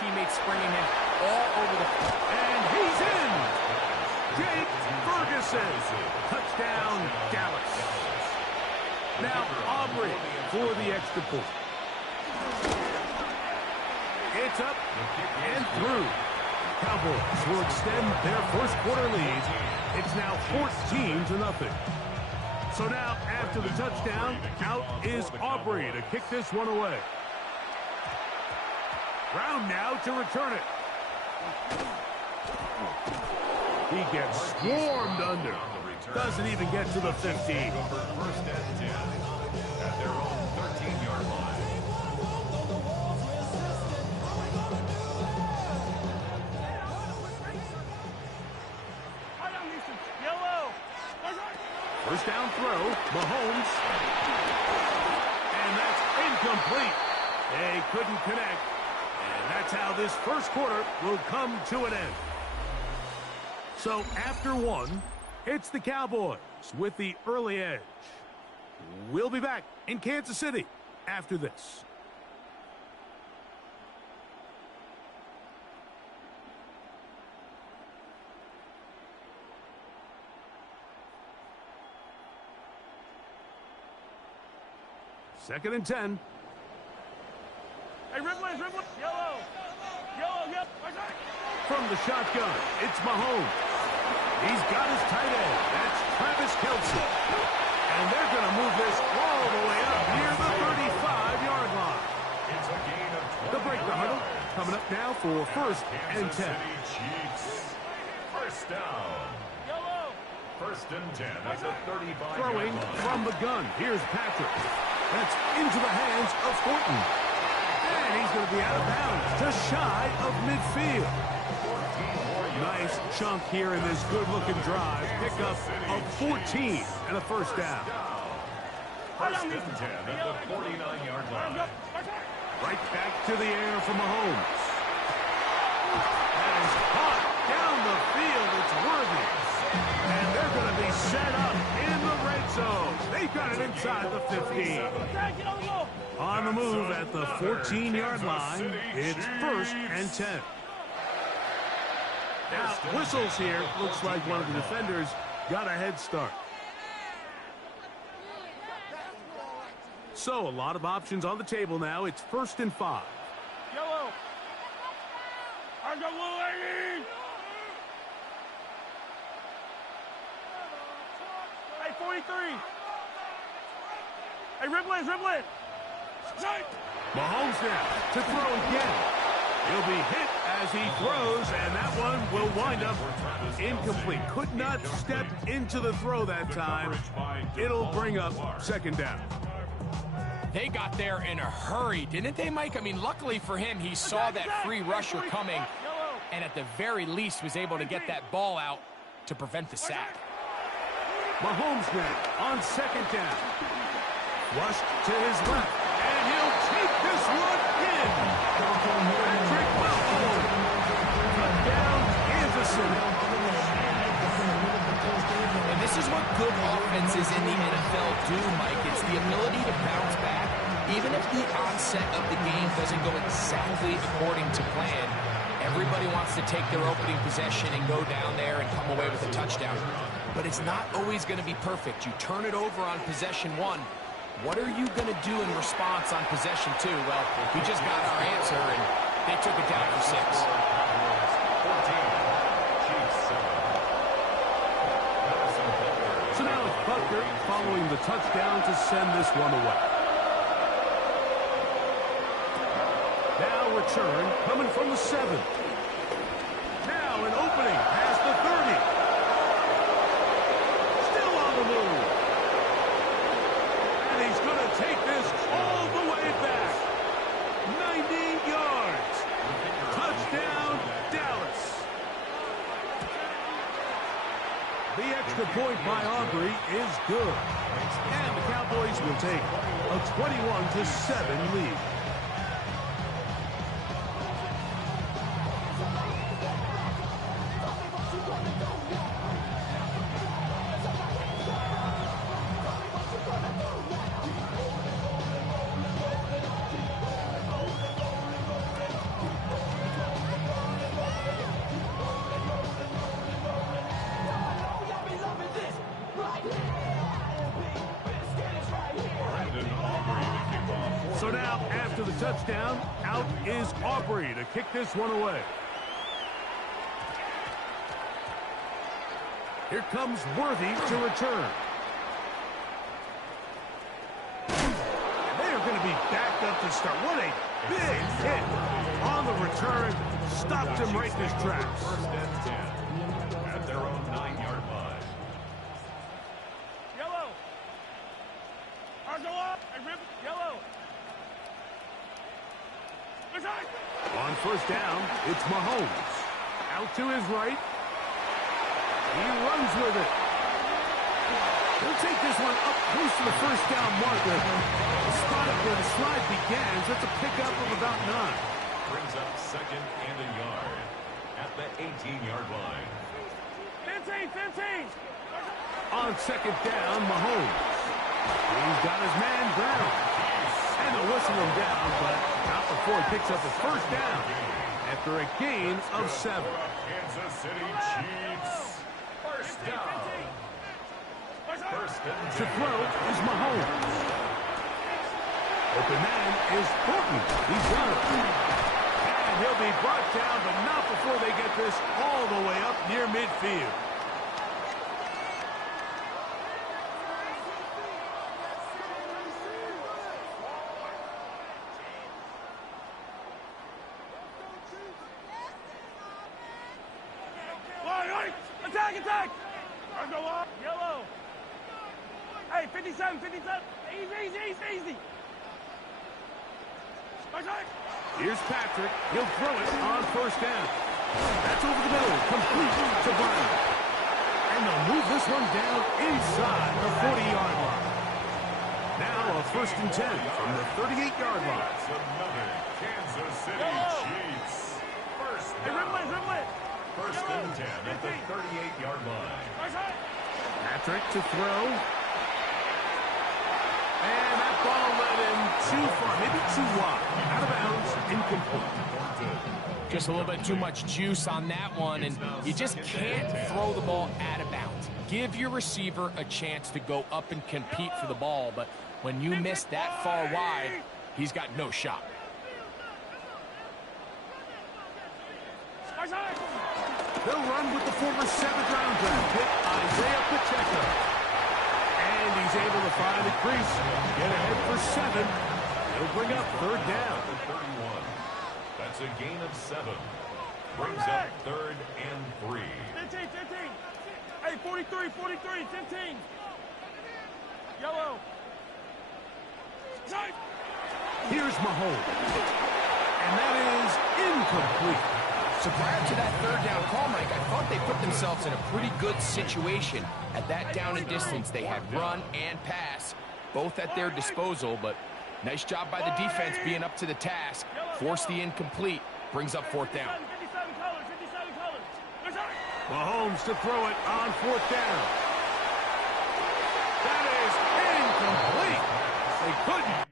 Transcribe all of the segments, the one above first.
teammates springing him all over the field. And he's in! Jake Ferguson. Touchdown, Dallas. Now Aubrey for the extra point. It's up and through. Cowboys will extend their first quarter lead. It's now 14-0. So now, after the touchdown, out is Aubrey to kick this one away. Brown now to return it. He gets swarmed under. Doesn't even get to the 15. First and 10 at their own 13-yard line. First down throw, Mahomes. And that's incomplete. They couldn't connect. And that's how this first quarter will come to an end. So after one, it's the Cowboys with the early edge. We'll be back in Kansas City after this. Second and 10. Hey, Ripley, yellow. Yep. From the shotgun, it's Mahomes. He's got his tight end. That's Travis Kelce. And they're going to move this all the way up near the 35-yard line. It's a gain of 20. They'll break the huddle. Coming up now for first and 10. Chiefs. First down. Yellow. First and 10 at the 35-yard Throwing line. from the gun. Here's Patrick. That's into the hands of Thornton. And he's going to be out of bounds, just shy of midfield. Nice chunk here in this good-looking drive. Pickup of 14 and a first down. First and 10 at the 49-yard line. Right back to the air for Mahomes. That is caught down the field. It's worthy. And they're going to be set up in the red zone. They've got it inside the 15. On the move at the 14-yard line, it's first and 10. Now, whistles here. Looks like one of the defenders got a head start. So, a lot of options on the table now. It's first and 5. Yellow. I got one lady. Hey, 43. Hey, Ripley. Mahomes now to throw again. He'll be hit as he throws, and that one will wind up incomplete. Could not step into the throw that time. It'll bring up second down. They got there in a hurry, didn't they, Mike? I mean, luckily for him, he saw that free rusher coming, and at the very least was able to get that ball out to prevent the sack. Mahomes now on second down. Rushed to his left, and he'll take this one in. Patrick Mahomes. Touchdown, Kansas City. And this is what good offenses in the NFL do, Mike. It's the ability to bounce back. Even if the onset of the game doesn't go exactly according to plan, everybody wants to take their opening possession and go down there and come away with a touchdown. But it's not always going to be perfect. You turn it over on possession 1. What are you going to do in response on possession 2? Well, we just got our answer, and they took it down for 6. 14. Chiefs 7. So now it's Butker following the touchdown to send this one away. Now return coming from the 7. Now an opening past the 30. Still on the move. And he's going to take this all the way back. 90 yards. Touchdown, Dallas. The extra point by Aubrey is good. And the Cowboys will take a 21-7 lead. touchdown. Out is Aubrey to kick this one away. Here comes Worthy to return. And they are going to be backed up to start. What a big hit on the return. Stopped him right in his tracks. First and 10 at their own 9-yard line. Yellow. Argo up. Yellow. On first down, it's Mahomes. Out to his right. He runs with it. He'll take this one up close to the first down marker. The spot where the slide begins, that's a pickup of about 9. Brings up second and a yard at the 18-yard line. 15. On second down, Mahomes. He's got his man down. And they'll whistle him down, but not before he picks up his first down after a gain of 7. Kansas City Chiefs. First down. First and To throw is Mahomes. Open man is Thornton. He's got it. And he'll be brought down, but not before they get this all the way up near midfield. Attack! Argo up. Yellow. Hey, 57. Easy. Here's Patrick. He'll throw it on first down. That's over the middle. Complete to Brown. And they'll move this one down inside the 40-yard line. Now a first and 10 from the 38-yard line. That's another Kansas City Chiefs. First down. First and 10 at the 38-yard line. Patrick to throw. And that ball led him too far, maybe too wide. Out of bounds, incomplete. Just a little bit too much juice on that one, and you just can't throw the ball out of bounds. Give your receiver a chance to go up and compete for the ball, but when you miss that far wide, he's got no shot. They'll run with the former 7th-round draft pick, Isaiah Pacheco. And he's able to find a crease. Get ahead for 7. He'll bring up third down. 31. That's a gain of 7. Brings up third and 3. 15. Hey, 43, 15. Yellow. Here's Mahomes. And that is incomplete. So prior to that third down call, Mike, I thought they put themselves in a pretty good situation. At that down and distance, they had run and pass, both at their disposal, but nice job by the defense being up to the task. Force the incomplete, brings up fourth down. 57 colors. Mahomes to throw it on fourth down. That is incomplete. They couldn't.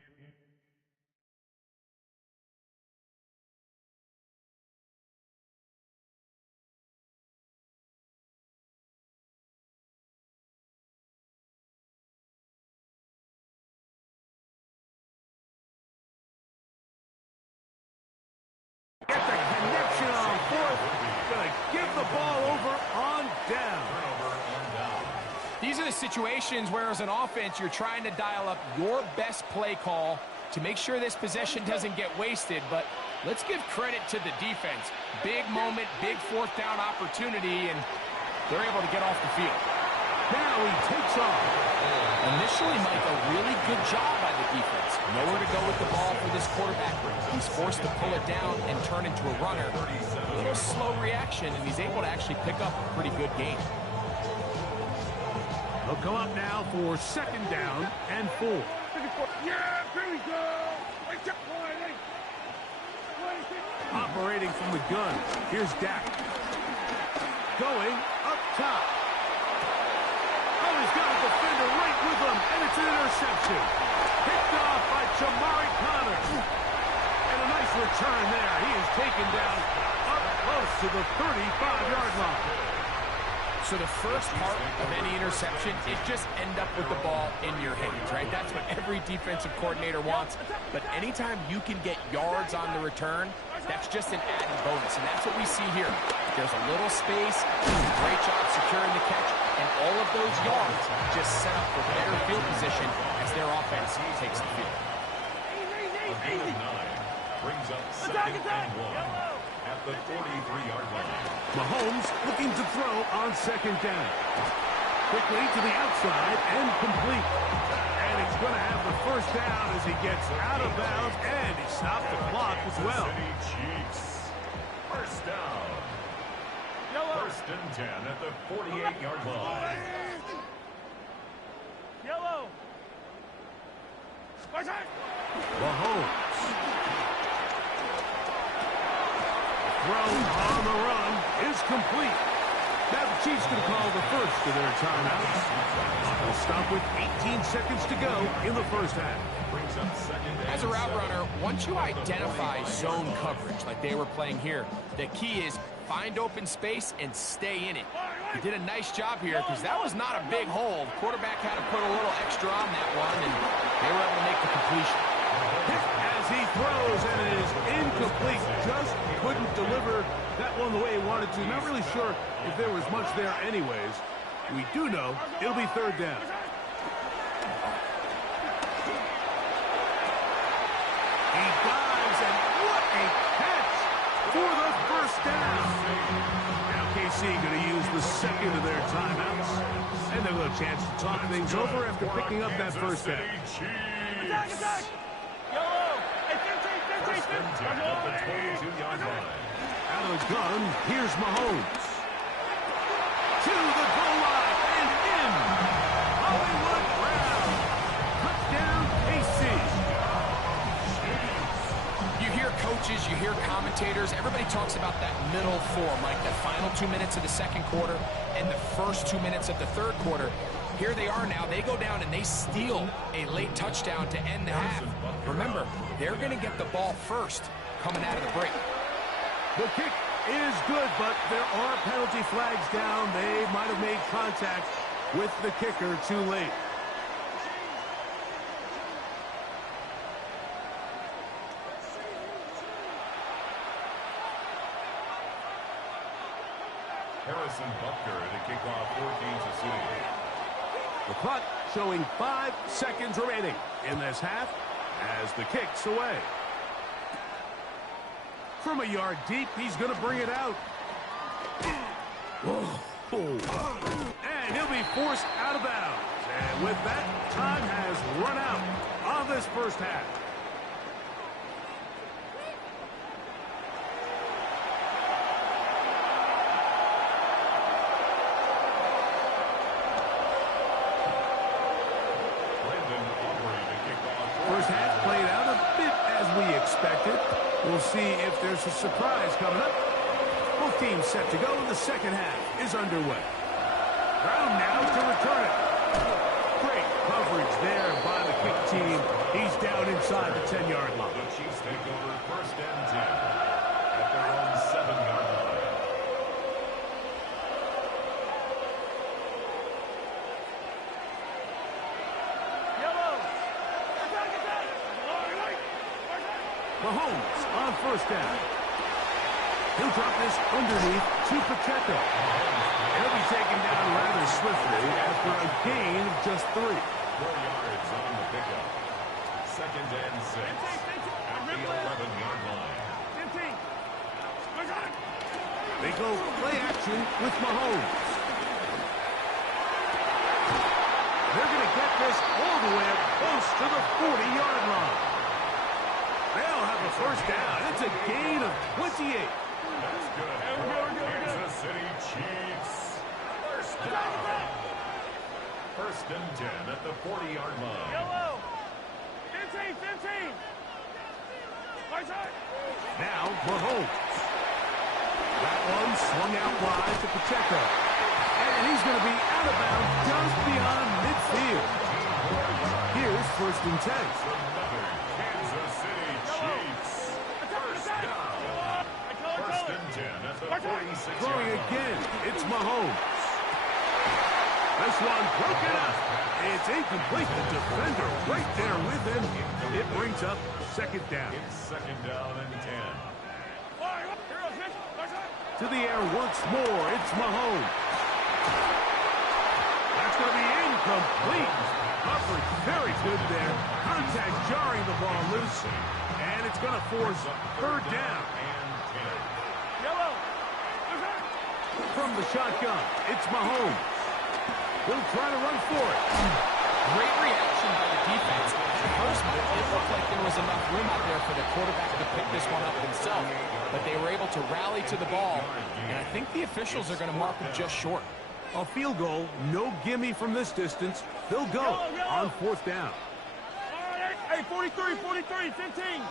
Get the connection on fourth. Gonna give the ball over on down. These are the situations where, as an offense, you're trying to dial up your best play call to make sure this possession doesn't get wasted. But let's give credit to the defense. Big moment, big fourth down opportunity, and they're able to get off the field. Now he takes off. Initially, Mike, a really good job by the defense. Nowhere to go with the ball for this quarterback. He's forced to pull it down and turn into a runner. A little slow reaction, and he's able to actually pick up a pretty good game. They'll come up now for second down and 4. Yeah, here we go. Operating from the gun. Here's Dak. Going up top. Oh, he's got a defender right with him, and it's an interception. Picked off by Jamari Connor. And a nice return there. He is taken down up close to the 35-yard line. So the first part of any interception is just end up with the ball in your hands, right? That's what every defensive coordinator wants. But anytime you can get yards on the return, that's just an added bonus. And that's what we see here. There's a little space, great job securing the catch, and all of those yards just set up for better field position as their offense takes the field. A gain of 9 brings up second and 1 at the 43-yard line. Mahomes looking to throw on second down. Quickly to the outside and complete. And he's going to have the first down as he gets out of bounds, and he stopped the clock as well. City Chiefs. First down. First and 10 at the 48-yard line. Yellow. Mahomes. Throw on the run is complete. Now the Chiefs can call the first of their timeouts. They'll stop with 18 seconds to go in the first half. As a route runner, once you identify zone coverage like they were playing here, the key is find open space and stay in it. He did a nice job here because that was not a big hole. The quarterback had to put a little extra on that one, and they were able to make the completion. As he throws, and it is incomplete. Just couldn't deliver that one the way he wanted to. Not really sure if there was much there anyways. We do know it'll be third down. He dives, and what a catch for the first down. Now KC going to use the second of their timeouts. And they'll have a chance to talk things over after picking up that first down. Attack, attack. Yellow. Hey, 15. At the 22-yard line. Out of the gun, here's Mahomes. To the goal line and in. Hollywood Brown. Touchdown, KC. You hear coaches, you hear commentators, everybody talks about that middle four, Mike, the final 2 minutes of the second quarter and the first 2 minutes of the third quarter. Here they are now. They go down and they steal a late touchdown to end the half. Remember, they're going to get the ball first coming out of the break. The kick is good, but there are penalty flags down. They might have made contact with the kicker too late. Harrison Butker to kick off for Kansas City. The clock showing 5 seconds remaining in this half as the kick's away. From a yard deep, he's going to bring it out. And he'll be forced out of bounds. And with that, time has run out on this first half. First half played out a bit as we expected. We'll see if there's a surprise coming up. Both teams set to go, and the second half is underway. Brown now to return it. Great coverage there by the kick team. He's down inside the 10-yard line. The Chiefs take over first and 10 at their own 7-yard line. Mahomes on first down. He'll drop this underneath to Pacheco. He'll be taken down rather swiftly after a gain of just 3. 4 yards on the pickup. Second and 6 at the 11-yard line. 15. They go play action with Mahomes. They're going to get this all the way up close to the 40-yard line. They'll have a first down. It's a gain of 28. That's good. Kansas City Chiefs. First down. First and 10 at the 40-yard line. Yellow. 15. Now Mahomes. That one swung out wide to Pacheco. And he's going to be out of bounds just beyond midfield. Here's first and 10. Another Kansas City Chiefs. First down. First and 10 at the 46-yard Throwing line. again, it's Mahomes. This one broken up. It's incomplete. The defender right there with him. It brings up second down. It's second down and 10. To the air once more. It's Mahomes. That's going to be incomplete. Coverage very good there. Contact jarring the ball loose. And it's going to force third down. Yellow. From the shotgun, it's Mahomes. He'll try to run for it. Great reaction by the defense. First, it looked like there was enough room out there for the quarterback to pick this one up himself, but they were able to rally to the ball, and I think the officials are going to mark him just short. A field goal, no gimme from this distance. They'll go on fourth down. Hey, 43, 43, 15.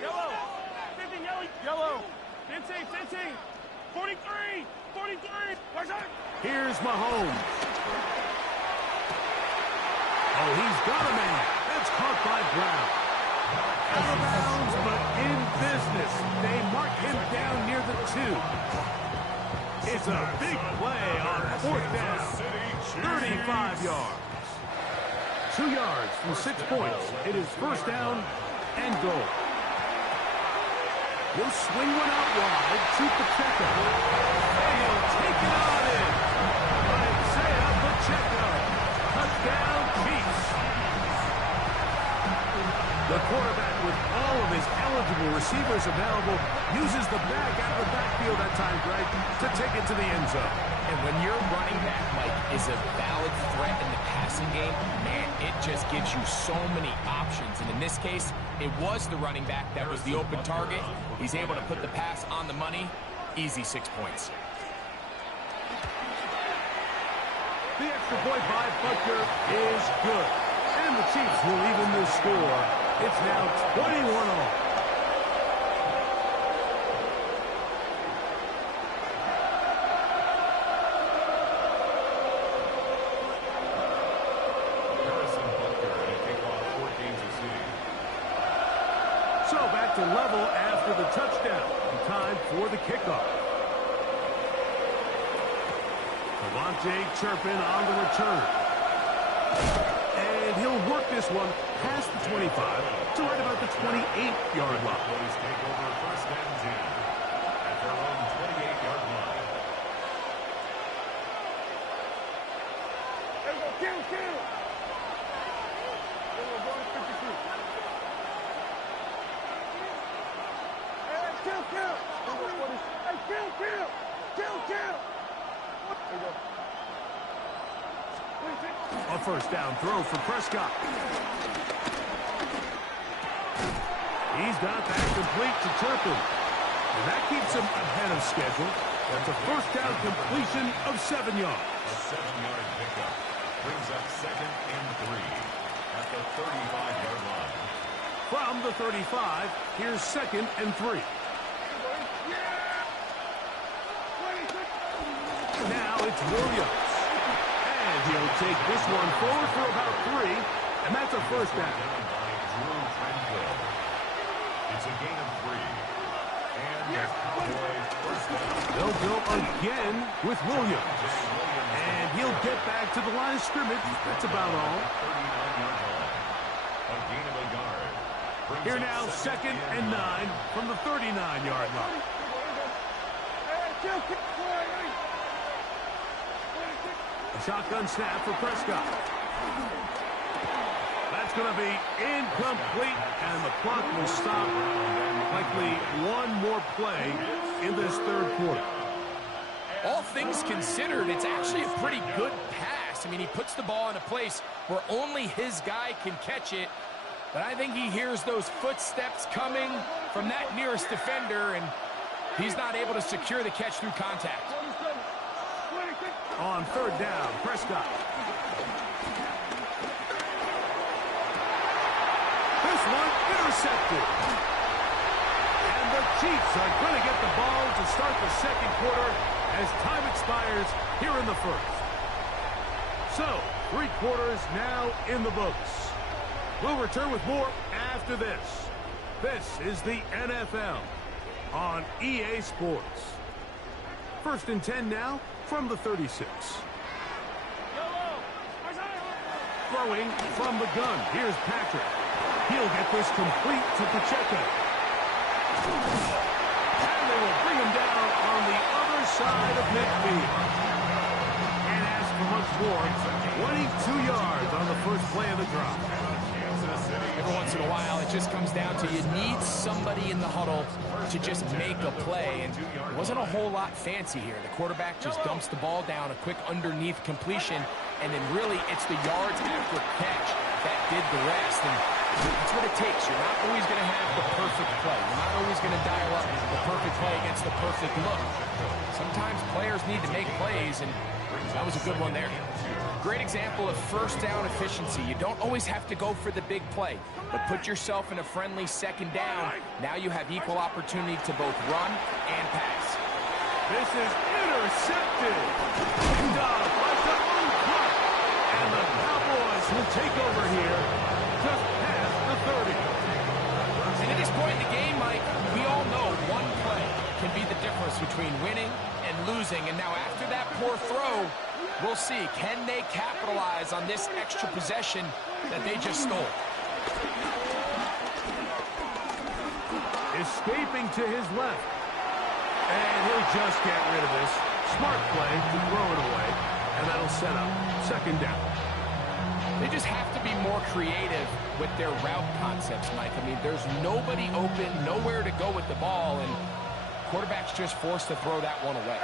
Yellow. 15, yellow. 15, 15. 43, 43. Where's that? Here's Mahomes. Oh, he's got a man. That's caught by Brown. Out of bounds, but in business. They mark him down near the 2. It's a big play on fourth down. 35 yards. 2 yards from 6 points. It is first down and goal. He'll swing one out wide to Pacheco. And he'll take it on in. Isaiah Pacheco. Touchdown, Chiefs. The quarterback, with all of his eligible receivers available, uses the back out of the backfield that time, Greg, to take it to the end zone. And when your running back, Mike, is a valid threat in the passing game, man, it just gives you so many options. And in this case, it was the running back that was the open target. He's able to put the pass on the money. Easy 6 points. The extra point by Butker is good. And the Chiefs will even the score. It's now 21 all. So back to level after the touchdown. Time for the kickoff. Devontae Turpin on the return. And he'll work this one past the 25 to right about the 28-yard line. Please take over first and 10 at their own 28-yard line. There we go, kill. There we go, 52. Hey, kill. Hey, kill. There we go. A first down throw for Prescott. He's got that complete to Turpin. And that keeps him ahead of schedule. That's a first down completion of 7 yards. A 7-yard pickup brings up second and 3 at the 35-yard line. From the 35, here's second and 3. Now it's Williams. And he'll take this one forward for about 3, and that's a first down. It's a gain of 3. And Cowboys first down. They'll go again with Williams. And he'll get back to the line of scrimmage. That's about all. 39-yard line. A gain of a yard. Here now, second and 9 from the 39-yard line. A shotgun snap for Prescott. That's going to be incomplete, and the clock will stop. Likely one more play in this third quarter. All things considered, it's actually a pretty good pass. I mean, he puts the ball in a place where only his guy can catch it. But I think he hears those footsteps coming from that nearest defender, and he's not able to secure the catch through contact. On third down, Prescott. This one intercepted. And the Chiefs are going to get the ball to start the second quarter as time expires here in the first. So, 3 quarters now in the books. We'll return with more after this. This is the NFL on EA Sports. First and 10 now from the 36. Throwing from the gun. Here's Patrick. He'll get this complete to Pacheco. And they will bring him down on the other side of midfield. And ask for much more. 22 yards on the first play of the drop. Every once in a while, it just comes down to you need somebody in the huddle to just make a play. And it wasn't a whole lot fancy here. The quarterback just dumps the ball down, a quick underneath completion, and then really it's the yards after catch that did the rest. And that's what it takes. You're not always going to have the perfect play. You're not always going to dial up the perfect play against the perfect look. Sometimes players need to make plays, and that was a good one there. Great example of first down efficiency. You don't always have to go for the big play, but put yourself in a friendly second down. Now you have equal opportunity to both run and pass. This is intercepted. Picked off like the own clock. And the Cowboys will take over here just past the 30. And at this point in the game, Mike, we all know one play can be the difference between winning and losing. And now after that poor throw, we'll see, can they capitalize on this extra possession that they just stole? Escaping to his left. And he'll just get rid of this. Smart play to throw it away. And that'll set up second down. They just have to be more creative with their route concepts, Mike. I mean, there's nobody open, nowhere to go with the ball, and quarterback's just forced to throw that one away.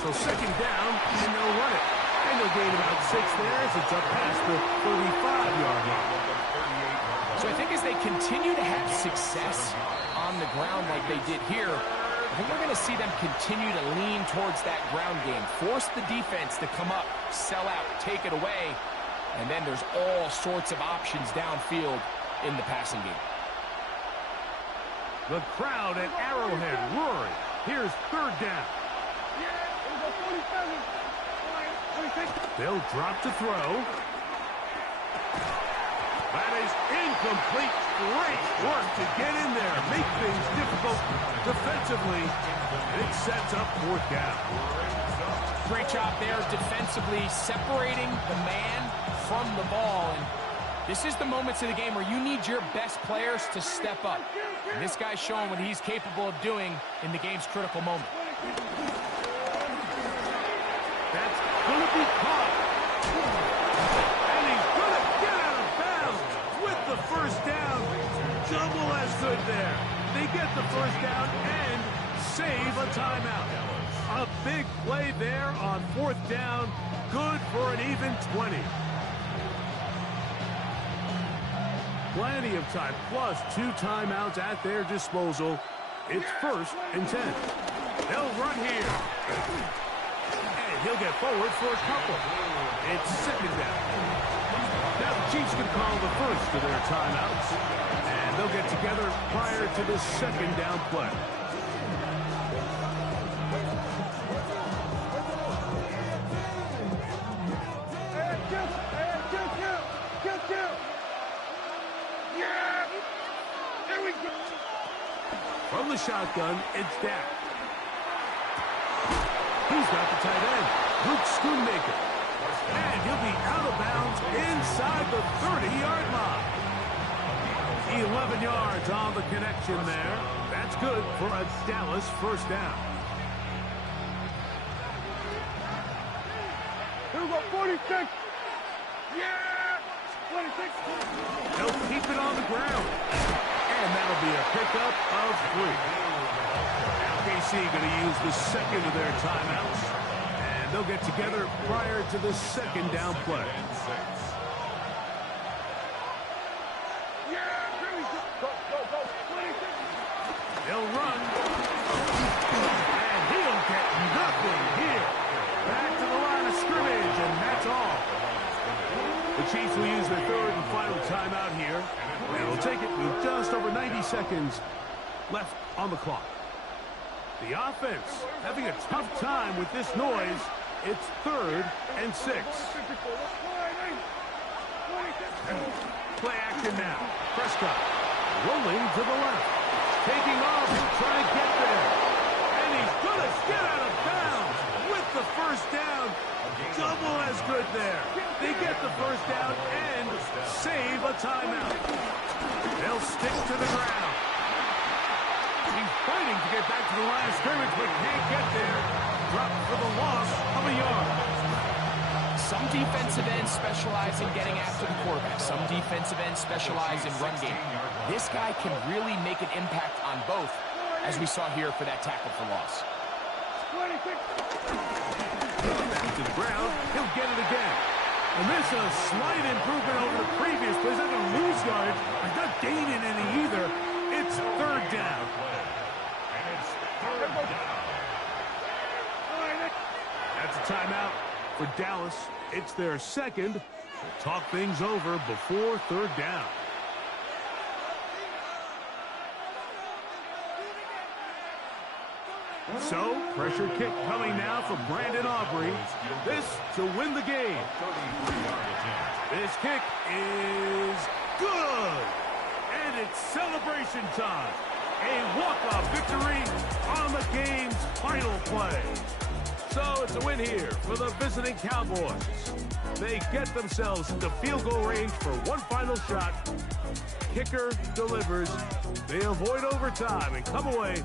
So second down, and they'll run it. And they'll gain about 6 there as it's up past the 35-yard line. So I think as they continue to have success on the ground like they did here, I think we're going to see them continue to lean towards that ground game. Force the defense to come up, sell out, take it away, and then there's all sorts of options downfield in the passing game. The crowd at Arrowhead roaring. Here's third down. They'll drop to throw. That is incomplete. Great work to get in there. Make things difficult defensively. And it sets up fourth down. Great job there defensively, separating the man from the ball. And this is the moments of the game where you need your best players to step up. And this guy's showing what he's capable of doing in the game's critical moment. That's going to be caught. And he's going to get out of bounds with the first down. Double as good there. They get the first down and save a timeout. A big play there on fourth down. Good for an even 20. Plenty of time, plus 2 timeouts at their disposal. It's first and 10. They'll run here. And he'll get forward for a couple. It's second down. Now the Chiefs can call the first of their timeouts. And they'll get together prior to the second down play. From the shotgun, it's Dak. He's got the tight end, Luke Schoonmaker. And he'll be out of bounds inside the 30-yard line. 11 yards on the connection there. That's good for a Dallas first down. Here we go, 46. Yeah! 26. They'll keep it on the ground. And that'll be a pickup of 3. KC going to use the second of their timeouts. And they'll get together prior to the second down play. They'll run. And he'll get nothing here. Back to the line of scrimmage, and that's all. The Chiefs will use their third and final timeout here. And will take it with just over 90 seconds left on the clock. The offense having a tough time with this noise. It's 3rd and 6. Play action now. Prescott rolling to the left. Taking off to try and get there. And he's going to get out of bounds with the first down. Double as good there. They get the first down and save a timeout. They'll stick to the ground. He's fighting to get back to the line of scrimmage, but can't get there. Dropped for the loss of a yard. Some defensive ends specialize in getting after the quarterback. Some defensive ends specialize in run game. This guy can really make an impact on both, as we saw here for that tackle for loss. Back to the ground. He'll get it again. And this is a slight improvement over the previous play. He's not going to lose yardage. He's not gaining any either. It's third down. And it's third down. That's a timeout for Dallas. It's their second. We'll talk things over before third down. So, pressure kick coming now for Brandon Aubrey. This to win the game. This kick is good. And it's celebration time. A walk-off victory on the game's final play. So it's a win here for the visiting Cowboys. They get themselves into field goal range for one final shot. Kicker delivers. They avoid overtime and come away.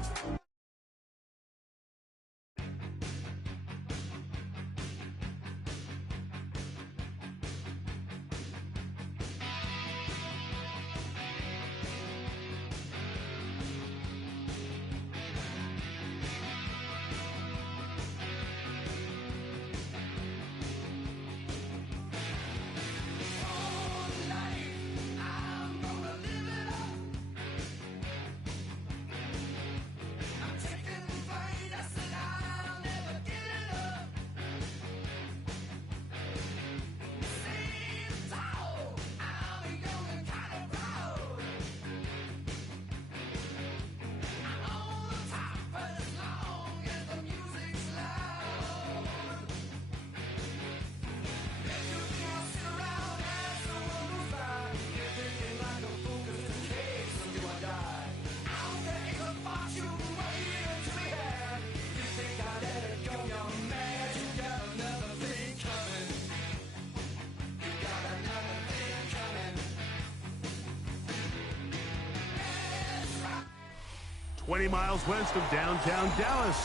"20 miles west of downtown Dallas,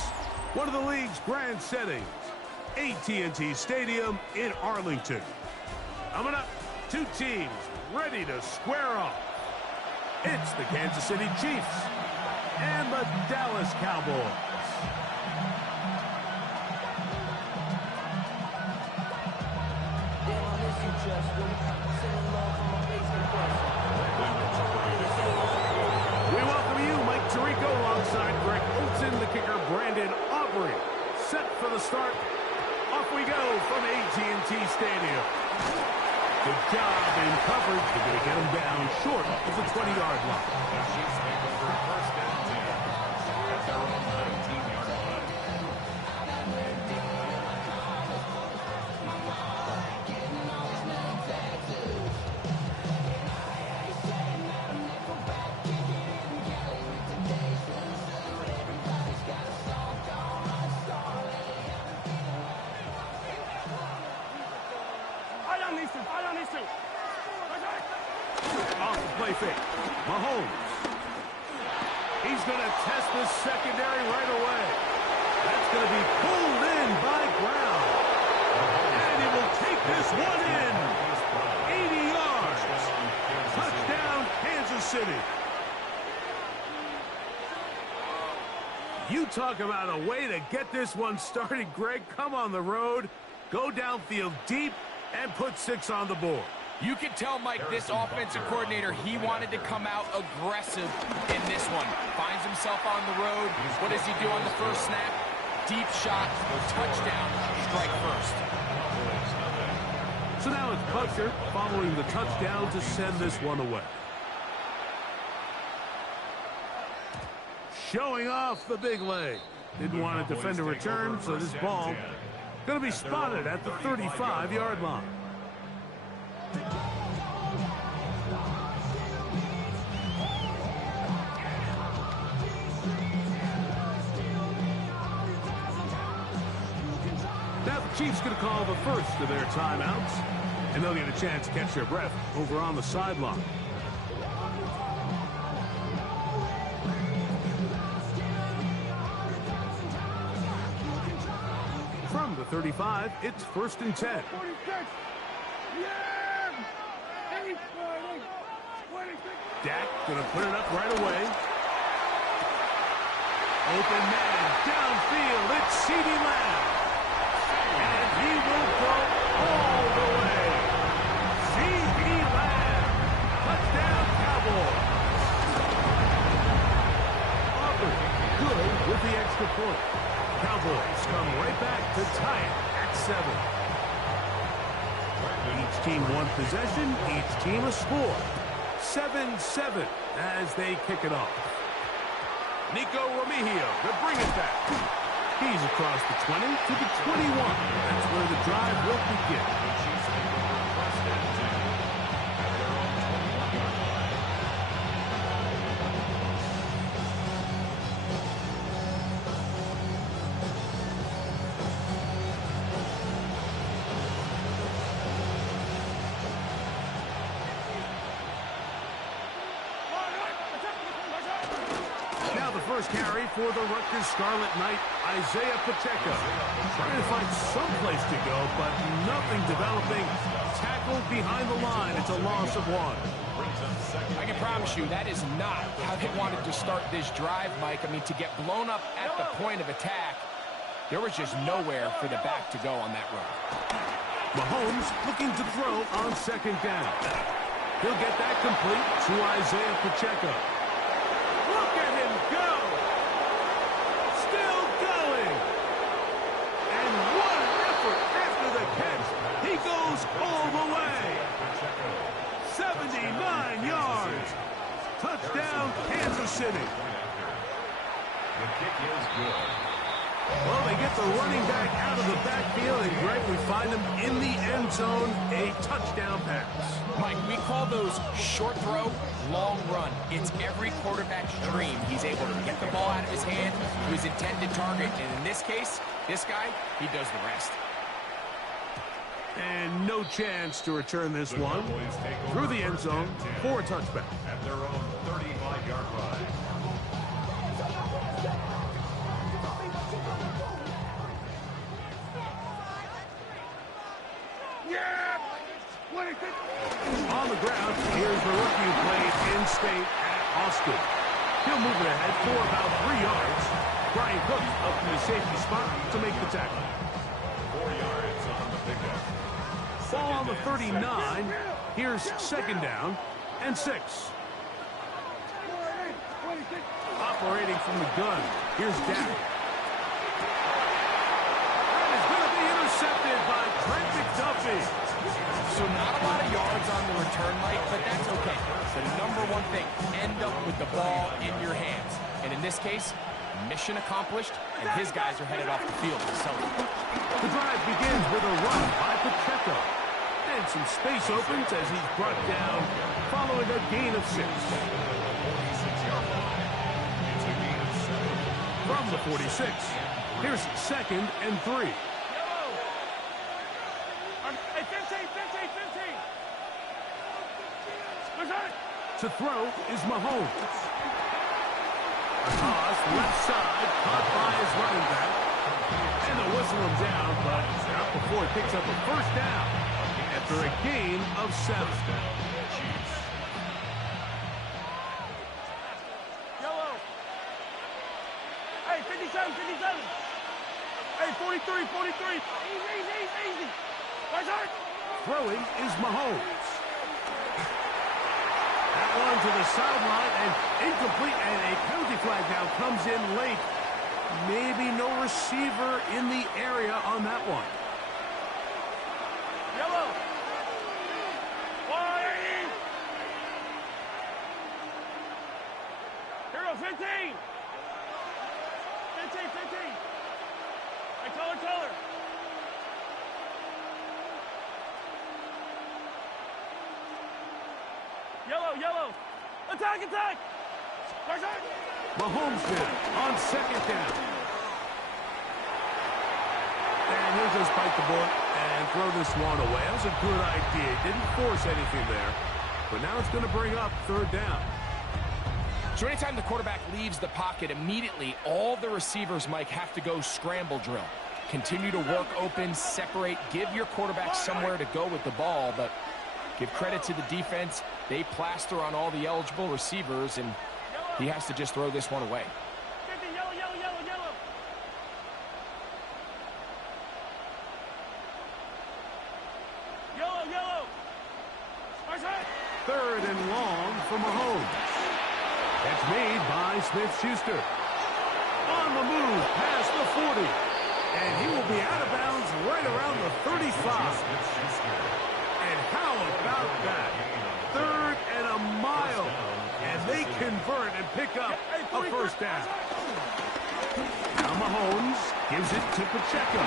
one of the league's grand settings, AT&T Stadium in Arlington. Coming up, two teams ready to square off. It's the Kansas City Chiefs and the Dallas Cowboys. We welcome you, Mike Tirico, alongside Greg Olson, the kicker, Brandon Aubrey. Set for the start. Off we go from AT&T Stadium. Good job in coverage. They're going to get him down short of the 20-yard line. The Chiefs make over first and 10 at their own 19-yard line. Off the play fake. Mahomes. He's going to test this secondary right away. That's going to be pulled in by Brown. And he will take this one in. 80 yards. Touchdown, Kansas City. You talk about a way to get this one started, Greg. Come on the road, go downfield deep, and put 6 on the board. You can tell, Mike, this offensive coordinator, he wanted to come out aggressive in this one. Finds himself on the road. What does he do on the first snap? Deep shot, touchdown, strike first. So now it's Butker following the touchdown to send this one away. Showing off the big leg. Didn't want to defend a return, so this ball going to be spotted at the 35-yard line. Chiefs going to call the first of their timeouts, and they'll get a chance to catch their breath over on the sideline. From the 35, it's 1st and 10. 46. Yeah! 8, 26. Dak going to put it up right away. Open man, downfield, it's CeeDee Lamb. And he will go all the way. CeeDee Lamb, touchdown Cowboys. Auburn, good with the extra point. Cowboys come right back to tie it at 7. Each team one possession, each team a score. 7-7 as they kick it off. Nico Remigio to bring it back. He's across the 20 to the 21. That's where the drive will begin. First carry for the Rutgers Scarlet Knight, Isaiah Pacheco. Trying to find someplace to go, but nothing developing. Tackled behind the line. It's a loss of 1. I can promise you that is not how they wanted to start this drive, Mike. I mean, to get blown up at the point of attack, there was just nowhere for the back to go on that run. Mahomes looking to throw on 2nd down. He'll get that complete to Isaiah Pacheco. Look at him go! Still going! And what an effort after the catch! He goes all the way! 79 yards! Touchdown, Kansas City! The kick is good. Well, they get the running back out of the backfield, and Greg, we find him in the end zone, a touchdown pass. Mike, we call those short throw, long run. It's every quarterback's dream. He's able to get the ball out of his hand to his intended target, and in this case, this guy, he does the rest. And no chance to return this one through the end zone for a touchback. At their own 35-yard line. On the ground, here's the rookie who played in-state at Austin. He'll move it ahead for about 3 yards. Brian Cook up in the safety spot to make the tackle. 4 yards on the pickup. Ball on the 39. Here's 2nd down and 6. Operating from the gun. Here's Dak. That is going to be intercepted by Trent McDuffie. So not a lot of yards on the return, Mike, but that's okay. The number one thing, end up with the ball in your hands. And in this case, mission accomplished, and his guys are headed off the field to celebrate. The drive begins with a run by Pacheco. And some space opens as he's brought down following a gain of 6. From the 46, here's 2nd and 3. Hey, 15. To throw is Mahomes. A toss left side, caught by his running back. And they'll whistle him down, but not before he picks up a 1st down after a gain of 7. Yellow. Hey, 57. Hey, 43. Easy. Watch out. Throwing is Mahomes. That one to the sideline and incomplete, and a penalty flag now comes in late. Maybe no receiver in the area on that one. Yellow. 15. 15. Hey, taller. Yellow. Attack. Mahomes did on 2nd down. And And he'll just bite the bullet and throw this one away. That was a good idea. Didn't force anything there. But now it's going to bring up third down. So anytime the quarterback leaves the pocket, immediately all the receivers, Mike, have to go scramble drill. Continue to work open, separate, give your quarterback somewhere to go with the ball, but give credit to the defense. They plaster on all the eligible receivers, and he has to just throw this one away. Third and long for Mahomes. That's made by Smith-Schuster. On the move past the 40. And he will be out of bounds right around the 35. And how about that? Third and a mile. And they convert and pick up a first down. Now Mahomes gives it to Pacheco.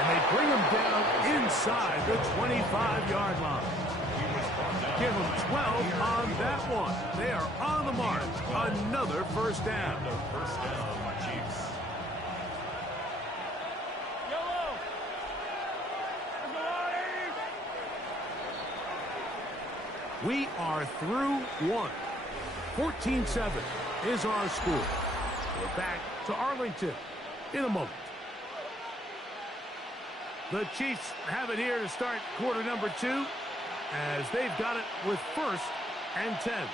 And they bring him down inside the 25-yard line. Give them 12 on that one. They are on the mark. Another first down. Chiefs. We are through one. 14-7 is our score. We're back to Arlington in a moment. The Chiefs have it here to start quarter number 2. As they've got it with 1st and 10.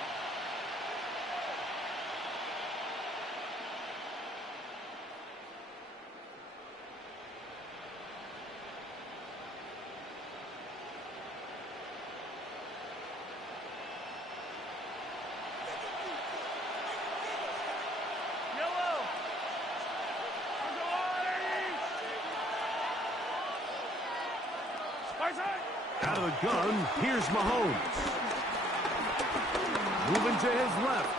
Out of the gun, here's Mahomes. Moving to his left.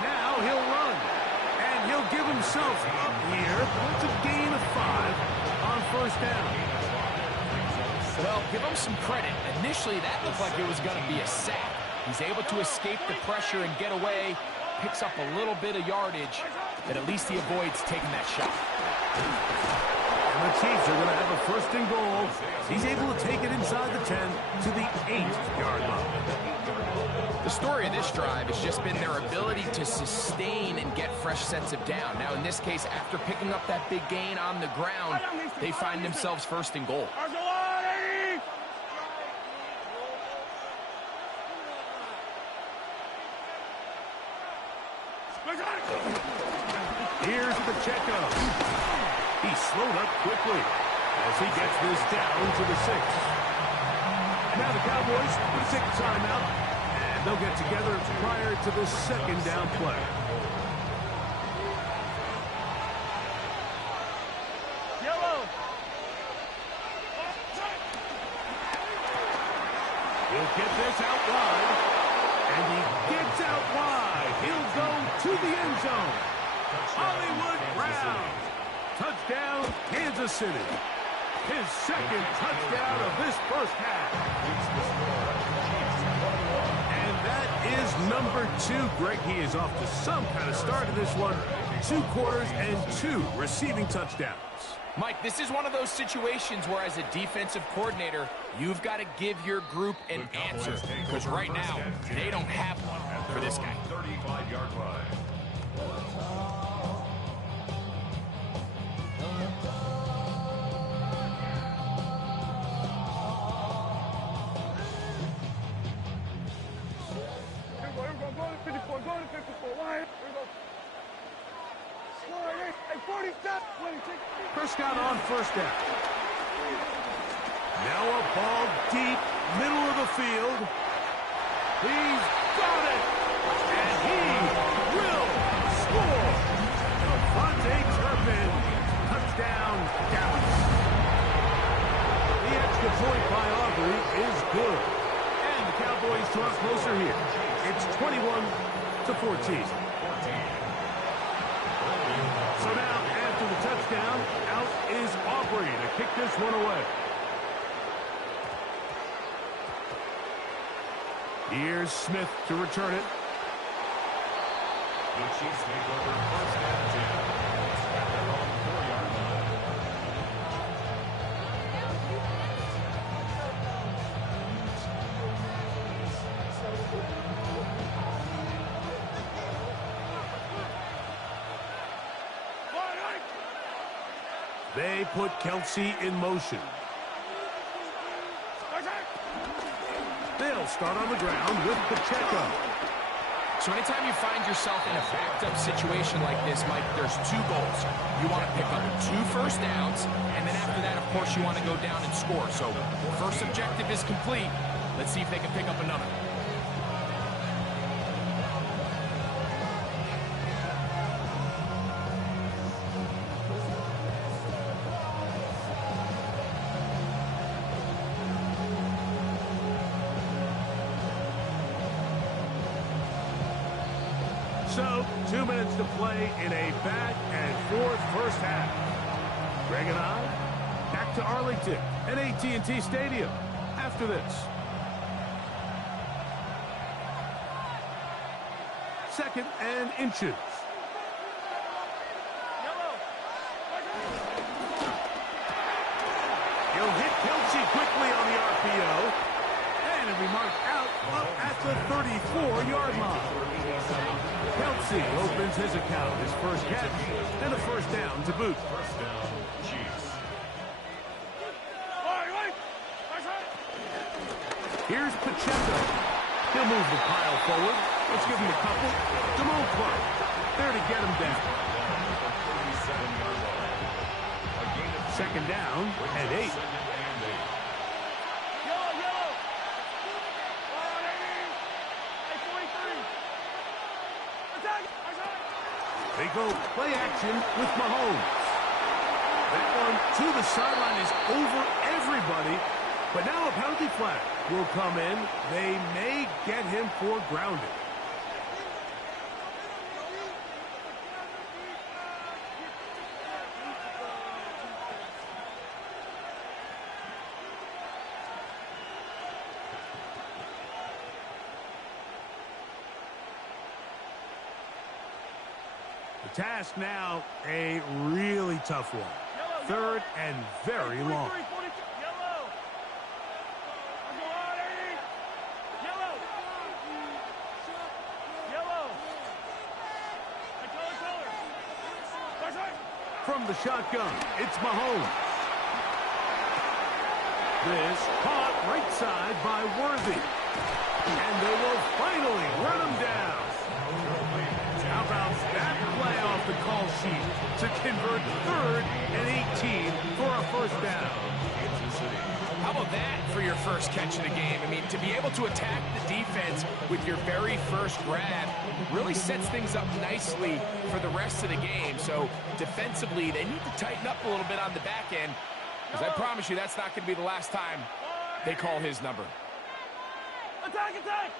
Now he'll run. And he'll give himself up here. It's a gain of 5 on first down. Well, give him some credit. Initially, that looked like it was going to be a sack. He's able to escape the pressure and get away. Picks up a little bit of yardage, but at least he avoids taking that shot. And the Chiefs are going to have a 1st and goal. He's able to take it inside the 10 to the 8-yard line. The story of this drive has just been their ability to sustain and get fresh sets of down. Now, in this case, after picking up that big gain on the ground, they find themselves 1st and goal. Here's Pacheco. He slowed up quickly as he gets this down to the 6. And now the Cowboys will take a timeout, and they'll get together prior to the 2nd down play. He'll get this out wide, and he gets out wide. He'll go to the end zone. Hollywood Brown. Touchdown, Kansas City. His 2nd touchdown of this first half. And that is number 2. Greg, he is off to some kind of start in this one. 2 quarters and 2 receiving touchdowns. Mike, this is one of those situations where as a defensive coordinator, you've got to give your group an answer. Because right now, they don't have one for this guy. 35-yard line. Prescott on first down. Now a ball deep, middle of the field. He's got it! And he will score! Devontae Turpin, touchdown, Dallas. The extra point by Aubrey is good. And the Cowboys draw closer here. It's 21-14. So now, after the touchdown, out is Aubrey to kick this one away. Here's Smith to return it. The Chiefs take over 1st and 10. At their own 4-yard line. They put Kelsey in motion. They'll start on the ground with Pacheco. So anytime you find yourself in a backed-up situation like this, Mike, there's two goals. You want to pick up 2 first downs, and then after that, of course, you want to go down and score. So first objective is complete. Let's see if they can pick up another. So, 2 minutes to play in a back-and-forth first half. Greg and I, back to Arlington at AT&T Stadium after this. Second and inches. He'll hit Kelsey quickly on the RPO. And it'll be marked out up at the 34-yard line. Kelsey opens his account, his first catch, and a first down to boot. First down, Chiefs. Here's Pacheco. He'll move the pile forward. Let's give him a couple. Jamal Clark there to get him down. Second down and 8. They go play action with Mahomes. That one to the sideline is over everybody. But now a penalty flag will come in. They may get him for grounding. The task now, a really tough one. Third and very long. From the shotgun, it's Mahomes. This caught right side by Worthy. And they will finally run him down. How about that play off the call sheet to convert third and 18 for a first down? How about that for your first catch of the game? I mean, to be able to attack the defense with your very first grab really sets things up nicely for the rest of the game. So defensively, they need to tighten up a little bit on the back end, because I promise you that's not going to be the last time they call his number. Attack, attack!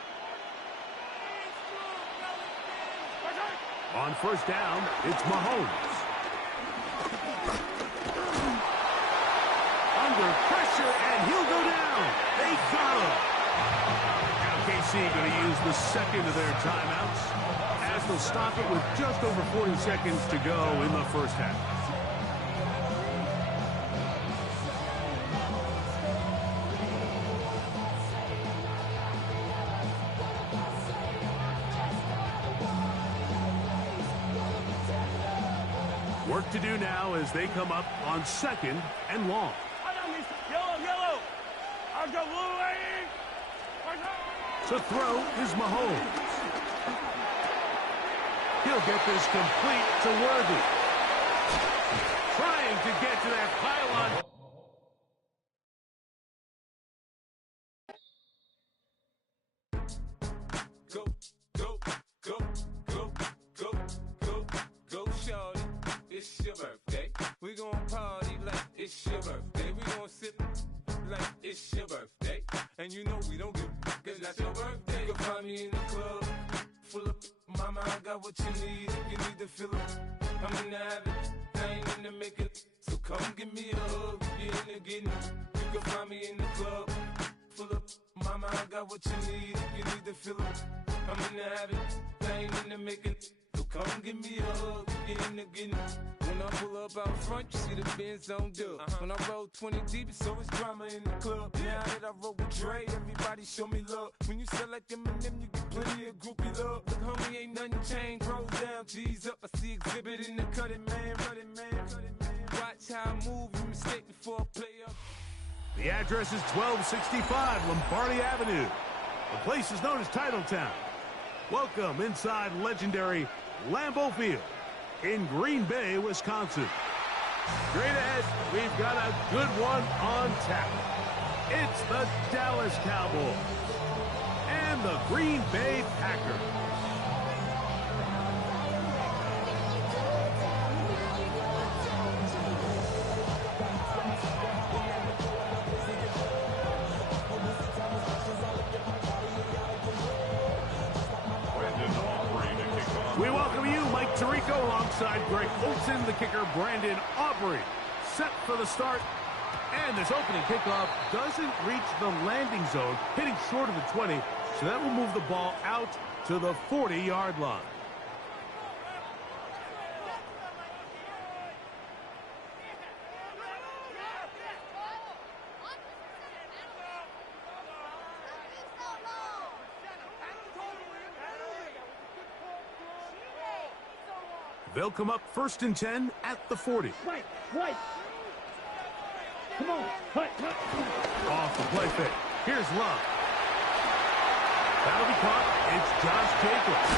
On first down, it's Mahomes. Under pressure, and he'll go down. They got him. Now KC going to use the second of their timeouts as they'll stop it with just over 40 seconds to go in the first half. Work to do now as they come up on second and long. Yellow! I've got blue lane! To throw is Mahomes. He'll get this complete to Worthy. Trying to get to that pylon. Go, go, go, go, go, go, go, shorty. It's your birthday. We gon' party like it's your birthday. We gon' sip like it's your birthday. And you know we don't give cause that's your birthday. You can find me in the club, full of mama, I got what you need. If you need to fill up, I'm in the habit, I ain't in the making. So come give me a hug, if you're in the getting. You can find me in the club, full of mama, I got what you need. If you need to fill up, I'm in the habit, I ain't in the making. So come give me a hug, get in the getting. When I pull up out front, you see the Benz on dub. When I roll 20 deep, it's always drama in the club. Now that I roll with Dre, everybody show me love. When you sell like Eminem, you get plenty of groupie love. Look, homie, ain't nothing changed. Roll down, G's up. I see exhibit in the cutting, man. Watch how I move, you mistake before I play up. The address is 1265 Lombardi Avenue. The place is known as Titletown. Welcome inside legendary Lambeau Field in Green Bay, Wisconsin. Straight ahead, we've got a good one on tap. It's the Dallas Cowboys and the Green Bay Packers. We welcome you, Mike Tirico, alongside Greg Olson, the kicker, Brandon Aubrey. Set for the start, and this opening kickoff doesn't reach the landing zone, hitting short of the 20, so that will move the ball out to the 40-yard line. They'll come up 1st and 10 at the 40. Right. Come on. Cut. Off the play fake. Here's Love. That'll be caught. It's Josh Jacobs.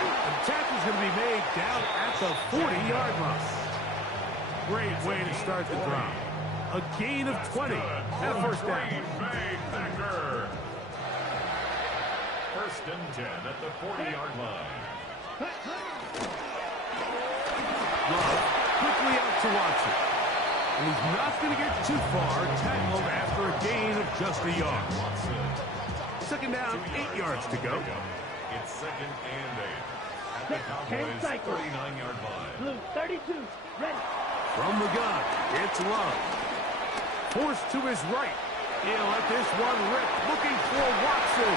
The tackle's going to be made down at the 40-yard line. Great way to start the drive. A gain of 20 and a first down. First and 10 at the 40-yard line. Love quickly out to Watson. And he's not going to get too far, tackled after a gain of just a yard. Second down, 8 yards to go. It's 2nd and 8 at the Cowboys' 39-yard line. Blue 32, ready. From the gun, it's Love. Forced to his right. He'll let this one rip, looking for Watson.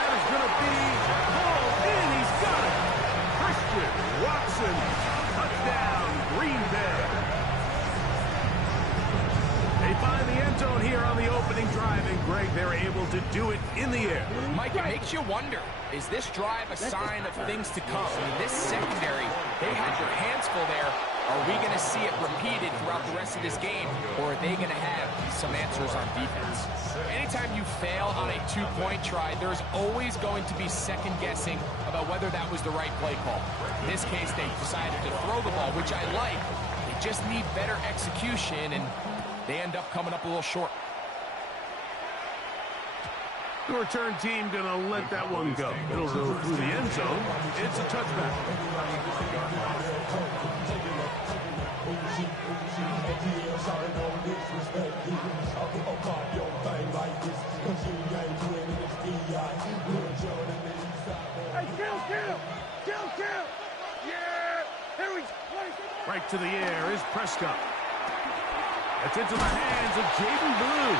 That is going to be hauled in. He's got it. Christian Watson, touchdown, Green Bay. They find the end zone here on the opening drive, and Greg, they're able to do it in the air. Mike, it makes you wonder, is this drive a sign of things to come? I mean, this secondary, they had their hands full there. Are we going to see it repeated throughout the rest of this game, or are they going to have some answers on defense? Anytime you fail on a two-point try, there's always going to be second-guessing about whether that was the right play call. In this case, they decided to throw the ball, which I like. They just need better execution, and they end up coming up a little short. The return team going to let that one go. It'll go through the end zone. It's a touchback. Hey, kill. Yeah. Here we go. Right to the air is Prescott. That's into the hands of Jaden Blue.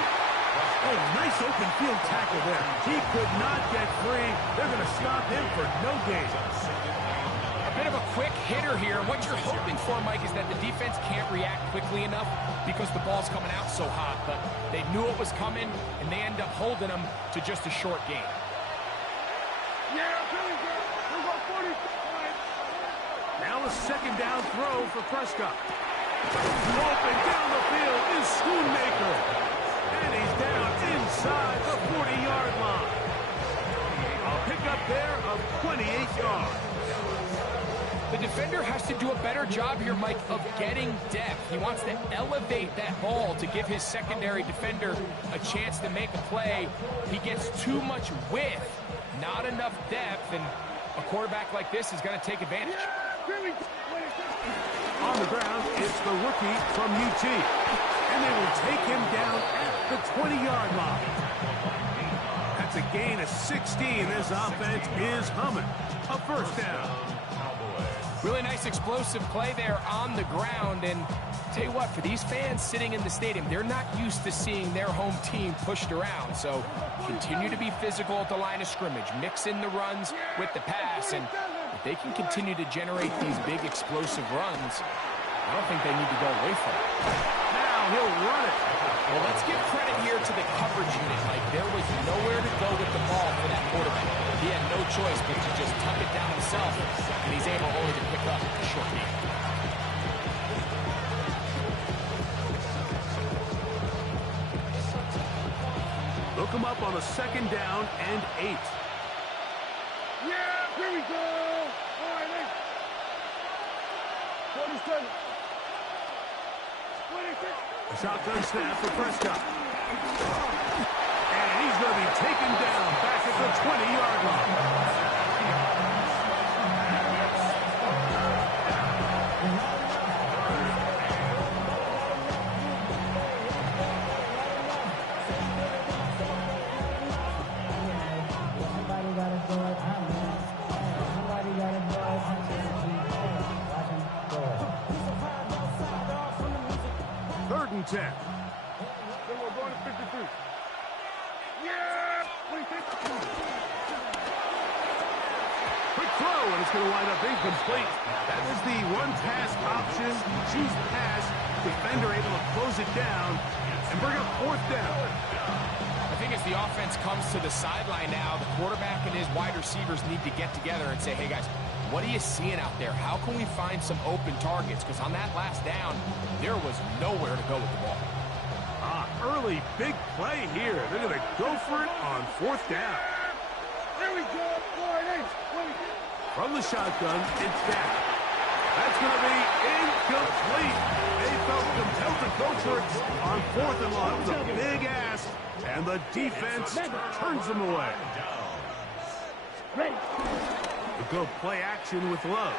Oh, nice open field tackle there. He could not get free. They're going to stop him for no gain. A bit of a quick hitter here. What you're hoping for, Mike, is that the defense can't react quickly enough because the ball's coming out so hot. But they knew it was coming, and they end up holding them to just a short gain. Yeah, Billy, we're going 40. Now a second down throw for Prescott. Open down the field is Schoonmaker. And he's down inside the 40-yard line. A pickup there of 28 yards. The defender has to do a better job here, Mike, of getting depth. He wants to elevate that ball to give his secondary defender a chance to make a play. He gets too much width, not enough depth, and a quarterback like this is going to take advantage. On the ground, it's the rookie from UT. And they will take him down at the 20-yard line. That's a gain of 16. This offense is humming. A first down. Really nice explosive play there on the ground. And tell you what, for these fans sitting in the stadium, they're not used to seeing their home team pushed around. So continue to be physical at the line of scrimmage. Mix in the runs with the pass. And if they can continue to generate these big explosive runs, I don't think they need to go away from it. Now he'll run it. Well, let's give credit here to the coverage unit, Mike. There was nowhere to go with the ball for that quarterback. He had no choice but to just tuck it down himself, and he's able only to pick up a short gain. them up on a 2nd down and 8. Yeah, here we go. All right, let's 47. 26. A shotgun snap for Prescott. And he's going to be taken down back at the 20-yard line. Third and 10. Then we're going to 53. Yeah, 26. Quick throw, and it's going to wind up incomplete. That was the run-pass option. Choose pass. Defender able to close it down and bring up 4th down. I think as the offense comes to the sideline now, the quarterback and his wide receivers need to get together and say, hey, guys, what are you seeing out there? How can we find some open targets? Because on that last down, there was nowhere to go with the ball. Early big play here. They're going to go for it on 4th down. Here we go. 48. From the shotgun, it's down. That's going to be incomplete. They felt compelled to go for it on 4th and long. It was a big ask, and the defense turns them away. Ready. They go play action with Love.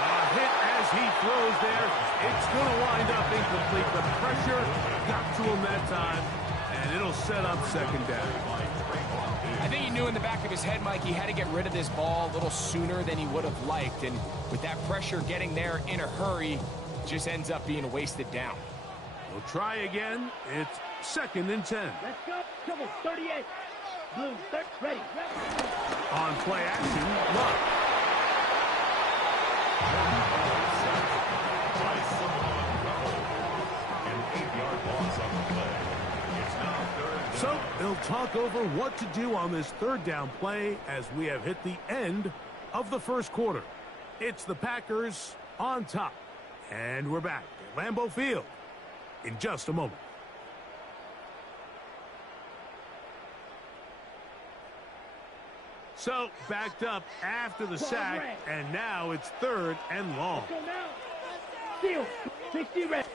A hit as he throws there. It's going to wind up incomplete. The pressure got to him that time, and it'll set up 2nd down. I think he knew in the back of his head, Mike, he had to get rid of this ball a little sooner than he would have liked. And with that pressure getting there in a hurry, just ends up being a wasted down. We'll try again. It's 2nd and 10. Let's go. Come on, 38. Blue, ready. On play action, Love. So they'll talk over what to do on this 3rd down play as we have hit the end of the 1st quarter. It's the Packers on top. And we're back at Lambeau Field in just a moment. So backed up after the sack, and now it's 3rd and long. Go now. Steal. 60 ready.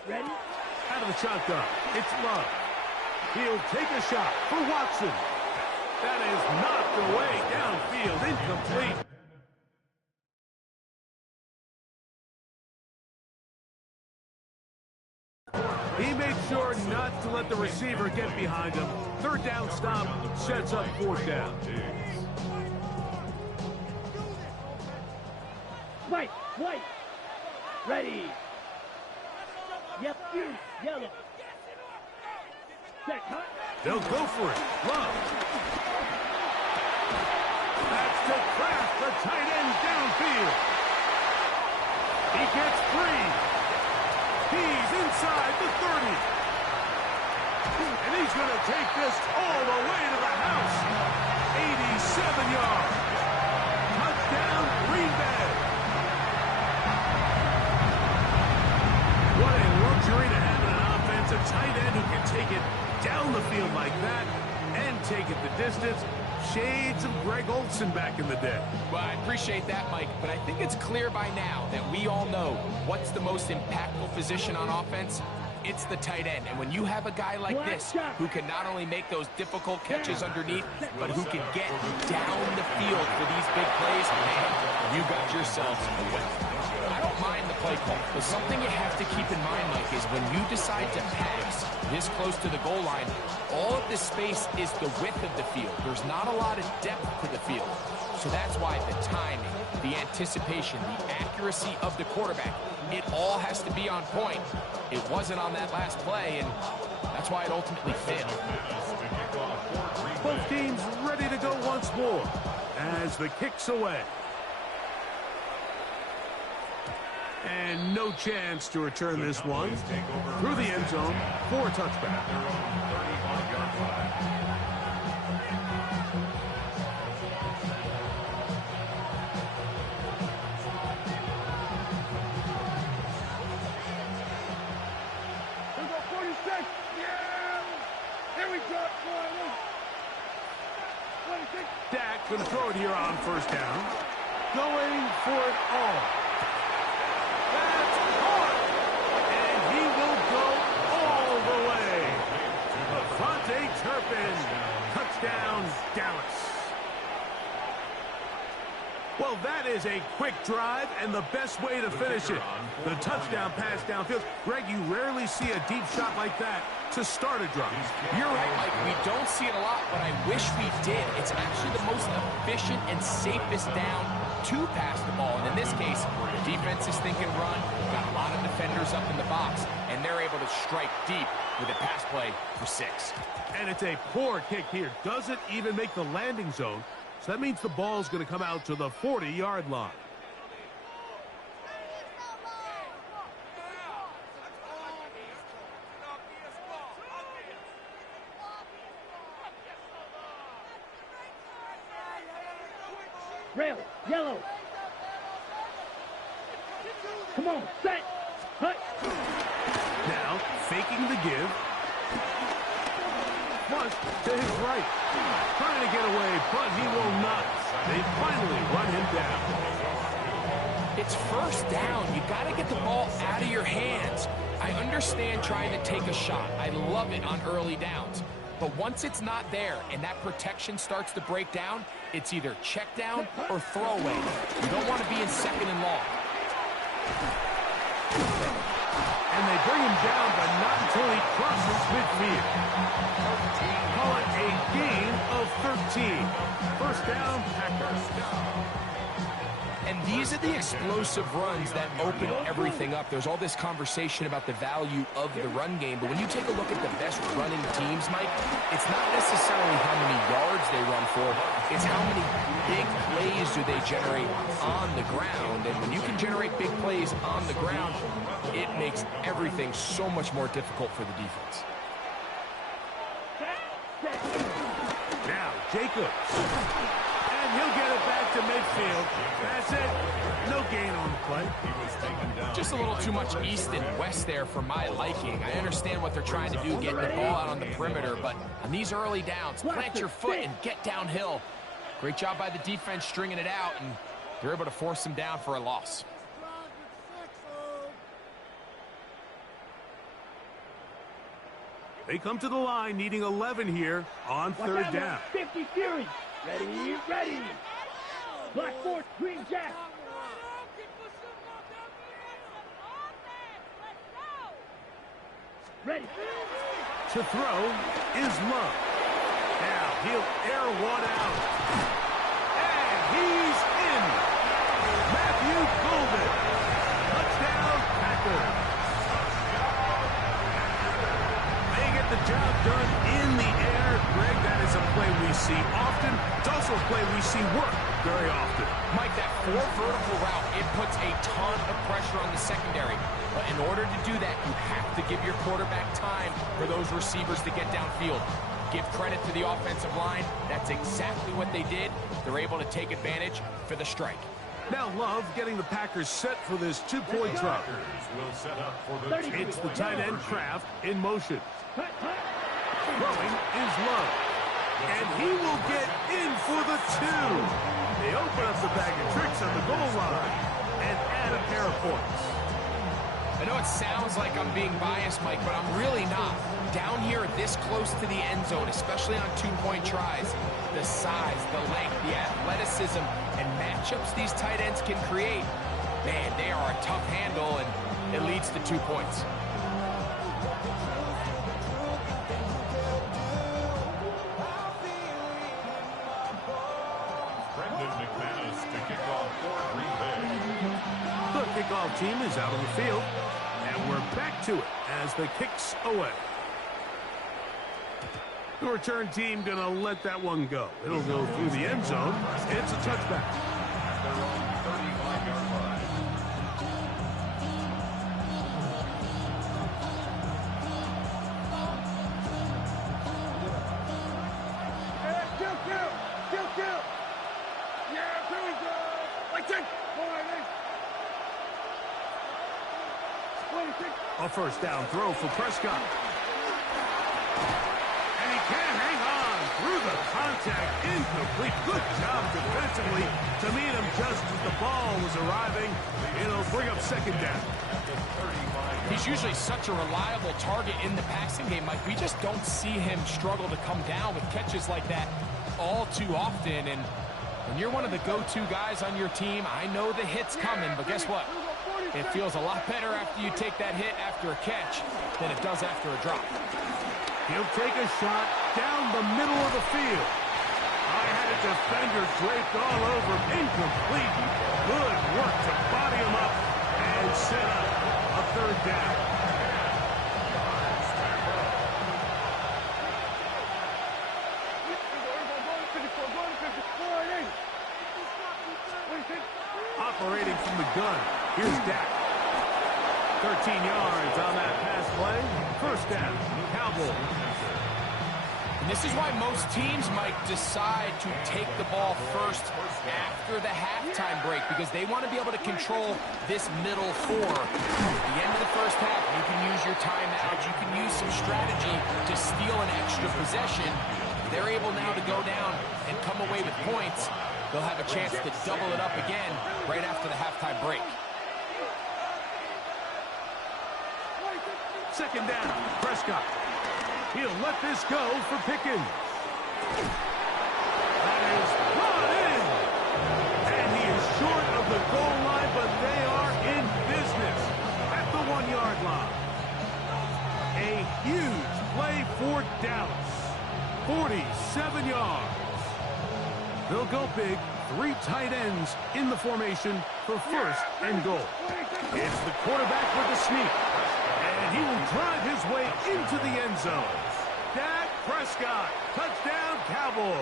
Out of the shotgun, it's Love. He'll take a shot for Watson. That is knocked away downfield, incomplete. He made sure not to let the receiver get behind him. 3rd down stop sets up 4th down. White. Ready. Yep, yellow. Set, huh? They'll go for it. Love. That's to Kraft, the tight end downfield. He gets free. He's inside the 30. And he's going to take this all the way to the house. 87 yards. Touchdown, Green Bay. What a luxury to have in an offense. A tight end who can take it down the field like that and take it the distance. Shades of Greg Olsen back in the day. Well, I appreciate that, Mike, but I think it's clear by now that we all know what's the most impactful position on offense. It's the tight end. And when you have a guy like this who can not only make those difficult catches underneath, but who can get down the field for these big plays, man, you got yourselves a weapon. I don't mind the play call, but something you have to keep in mind, Mike, is when you decide to pass this close to the goal line, all of this space is the width of the field. There's not a lot of depth to the field. So that's why the timing, the anticipation, the accuracy of the quarterback, it all has to be on point. It wasn't on that last play, and that's why it ultimately failed. Both teams ready to go once more as the kick's away. And no chance to return this one through the end zone for a touchback. Here we go, 46. Yeah! Here we go, 40. going to throw it here on first down. Going for it all. That's caught. And he will go all the way. Devontae Turpin. Touchdown, Dallas. Well, that is a quick drive and the best way to finish it. The touchdown pass downfield. Greg, you rarely see a deep shot like that to start a drive. You're right, Mike. We don't see it a lot, but I wish we did. It's actually the most efficient and safest down to pass the ball. And in this case, the defense is thinking run. Got a lot of defenders up in the box, and they're able to strike deep with a pass play for 6. And it's a poor kick here. Doesn't even make the landing zone. So that means the ball's going to come out to the 40-yard line. Rail, yellow. Come on, set. Hut. Now, faking the give. Flush to his right. Trying to get away, but he will not. They finally run him down. It's first down. You got to get the ball out of your hands. I understand trying to take a shot. I love it on early downs. But once it's not there and that protection starts to break down, it's either check down or throwaway. You don't want to be in second and long. And they bring him down, but not until he crosses midfield. Call it a gain of 13. First down, Packers. And these are the explosive runs that open everything up. There's all this conversation about the value of the run game, but when you take a look at the best running teams, Mike, it's not necessarily how many yards they run for, it's how many big plays do they generate on the ground. And when you can generate big plays on the ground, it makes everything so much more difficult for the defense. Now, Jacobs. And he'll get it back to midfield. That's it. No gain on the play. He was taken down. Just a little too much east and west there for my liking. I understand what they're trying to do, getting the ball out on the perimeter, but on these early downs, plant your foot and get downhill. Great job by the defense stringing it out, and they're able to force him down for a loss. They come to the line needing 11 here on third down. 50 Fury. Ready, ready. Black Force, Green Jack. Ready. To throw is Love. Now he'll air one out. And he's in. Matthew Golden. Touchdown, Packers. They get the job done in the air. Greg, that is a play we see often. It's also a play we see work very often. Mike, that 4 vertical route, it puts a ton of pressure on the secondary. But in order to do that, you have to give your quarterback time for those receivers to get downfield. Give credit to the offensive line. That's exactly what they did. They're able to take advantage for the strike. Now Love getting the Packers set for this 2-point try. It's the tight end Kraft in motion. Throwing is Love. And he will get in for the 2. They open up the bag of tricks on the goal line and add a pair of points. I know it sounds like I'm being biased, Mike, but I'm really not. Down here this close to the end zone, especially on 2-point tries, the size, the length, the athleticism, and matchups these tight ends can create, man, they are a tough handle, and it leads to 2 points. The kickoff team is out on the field, and we're back to it as the kick's away. The return team going to let that one go. It'll go through the end zone. It's a touchback. A first down throw for Prescott. And he can't hang on through the contact, incomplete. Good job defensively to meet him just as the ball was arriving. It'll bring up second down. He's usually such a reliable target in the passing game, Mike. We just don't see him struggle to come down with catches like that all too often. And when you're one of the go-to guys on your team, I know the hit's coming, but guess what? It feels a lot better after you take that hit after a catch than it does after a drop. He'll take a shot down the middle of the field. I had a defender draped all over him. Incomplete. Good work to body him up and set up a third down. Operating from the gun, here's Dak. 13 yards on that pass play. First down, Cowboys. And this is why most teams might decide to take the ball first after the halftime break, because they want to be able to control this middle four. At the end of the first half, you can use your timeout. You can use some strategy to steal an extra possession. They're able now to go down and come away with points. They'll have a chance to double it up again right after the halftime break. Second down, Prescott. He'll let this go for Pickens. That is brought in. And he is short of the goal line, but they are in business at the 1-yard line. A huge play for Dallas. 47 yards. They'll go big. 3 tight ends in the formation for first and goal. It's the quarterback with the sneak. And he will drive his way into the end zone. Dak Prescott, touchdown Cowboys.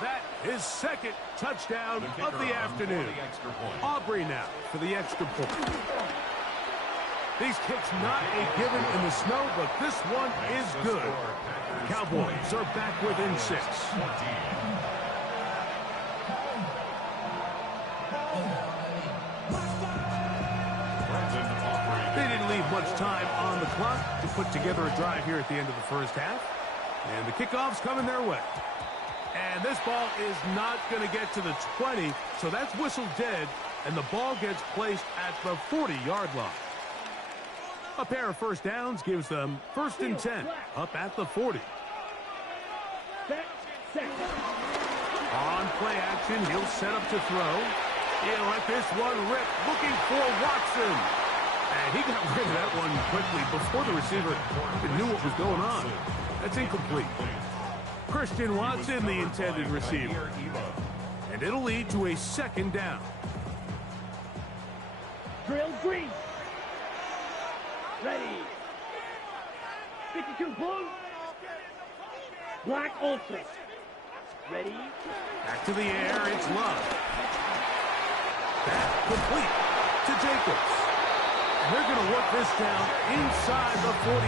That is second touchdown of the afternoon. Aubrey now for the extra point. These kicks not a given in the snow, but this one is good. Cowboys are back within 6. They didn't leave much time on the clock to put together a drive here at the end of the first half. And the kickoff's coming their way. And this ball is not going to get to the 20, so that's whistled dead, and the ball gets placed at the 40-yard line. A pair of first downs gives them first and 10, up at the 40. On play action, he'll set up to throw. He'll let this one rip, looking for Watson. And he got rid of that one quickly before the receiver even knew what was going on. That's incomplete. Christian Watson, the intended receiver. And it'll lead to a second down. Drill green. Ready. 52 blue. Black ultra. Ready. Back to the air, it's Love. That's complete to Jacobs. They're going to work this down inside the 45.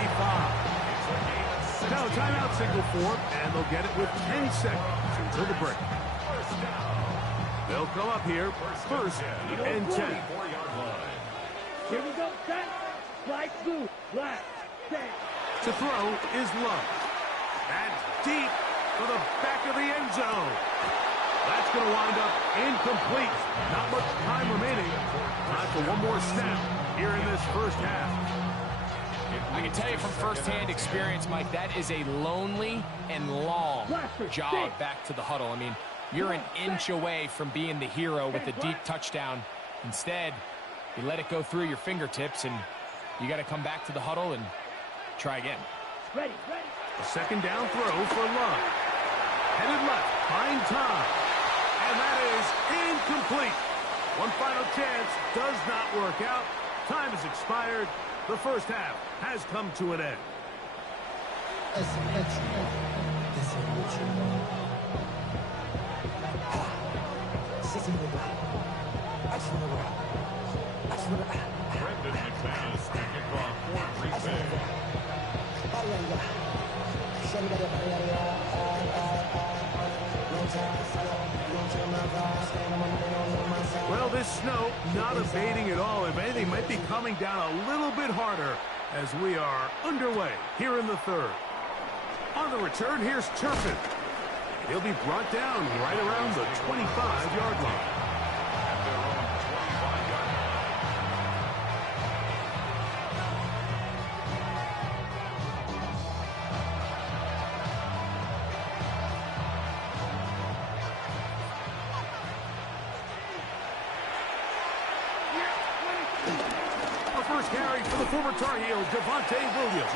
Now a timeout signal for them, and they'll get it with 10 seconds until the break. They'll come up here, first and 10. Here we go, set. Black, blue, black, set. To throw is Love. That's deep for the back of the end zone. That's going to wind up incomplete. Not much time remaining. Time for one more snap here in this first half. I can tell you from firsthand experience, Mike, that is a lonely and long jog back to the huddle. I mean, you're an inch away from being the hero with a deep touchdown. Instead, you let it go through your fingertips, and you got to come back to the huddle and try again. Ready, ready. A second down throw for Love. Headed left, find time. And that is incomplete. One final chance does not work out. Time has expired. The first half has come to an end. Brendan McManus to kick off for Green Bay. Well, this snow not abating at all. If anything, might be coming down a little bit harder as we are underway here in the third. On the return, here's Turpin. He'll be brought down right around the 25-yard line. First carry for the former Tar Heel, Dakaveli Williams.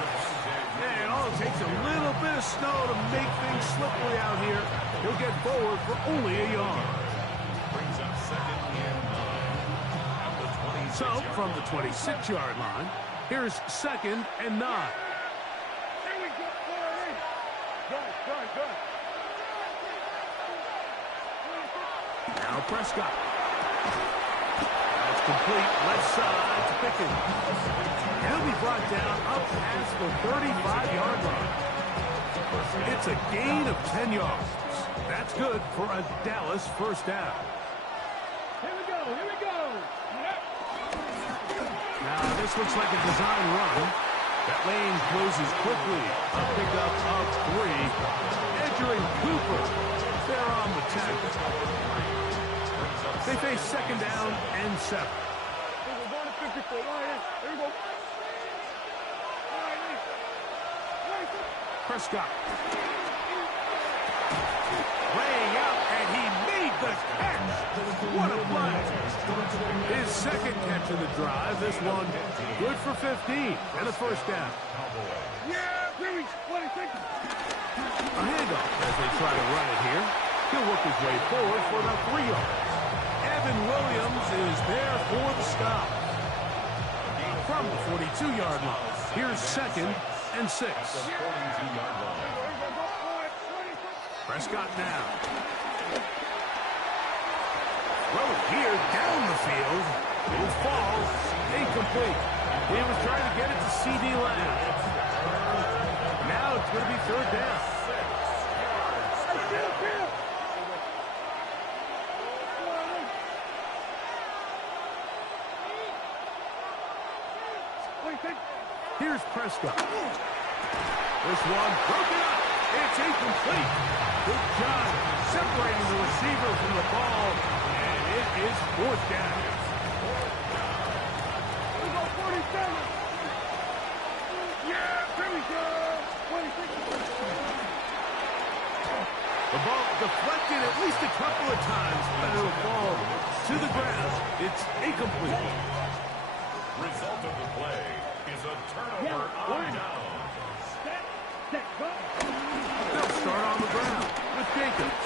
And all it takes a little bit of snow to make things slippery out here. He'll get forward for only a yard. Brings up 2nd and 9 at the 26 So, from the 26-yard line, here's 2nd and 9. Here we go. Good. Now Prescott. That's complete. Left side to Pickens. He'll be brought down up past the 35-yard line. It's a gain of 10 yards. That's good for a Dallas first down. Here we go. Yep. Now this looks like a design run. That lane closes quickly. A pickup of 3. Edgerrin Cooper. They're on the 10. They face 2nd down and 7. Here we go to 54. Here we go. Prescott. Laying out, and he made the catch. What a play. His 2nd catch of the drive. This one good for 15 and a first down. Yeah, Billy, 26. A handoff as they try to run it here. He'll work his way forward for about 3 yards. Evan Williams is there for the stop. From the 42-yard line, here's 2nd and 6. Prescott now. Throw it here down the field. It falls. Incomplete. He was trying to get it to C.D. Lamb. Now it's going to be 3rd down. Here's Prescott. This one broken up. It's incomplete. Good job separating the receiver from the ball. And it is 4th down. We go 47. Yeah, here we go. 26. The ball deflected at least a couple of times, but it'll fall to the ground. It's incomplete. Result of the play is a turnover on downs. Set, go. They'll start on the ground with Jacobs.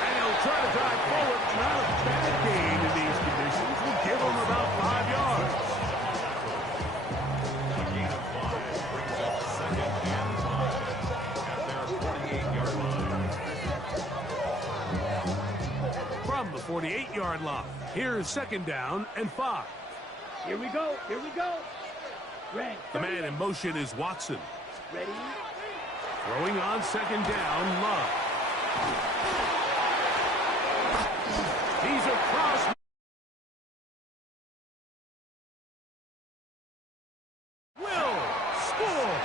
And he'll try to drive forward. Not a bad gain in these conditions. Will give him about 5 yards. A gain of 5 brings up 2nd and 5 at their 48-yard line. From the 48-yard line, here's 2nd down and 5. Here we go. Red. The man in motion is Watson. Ready? Throwing on 2nd down, Love. He's across. Will score.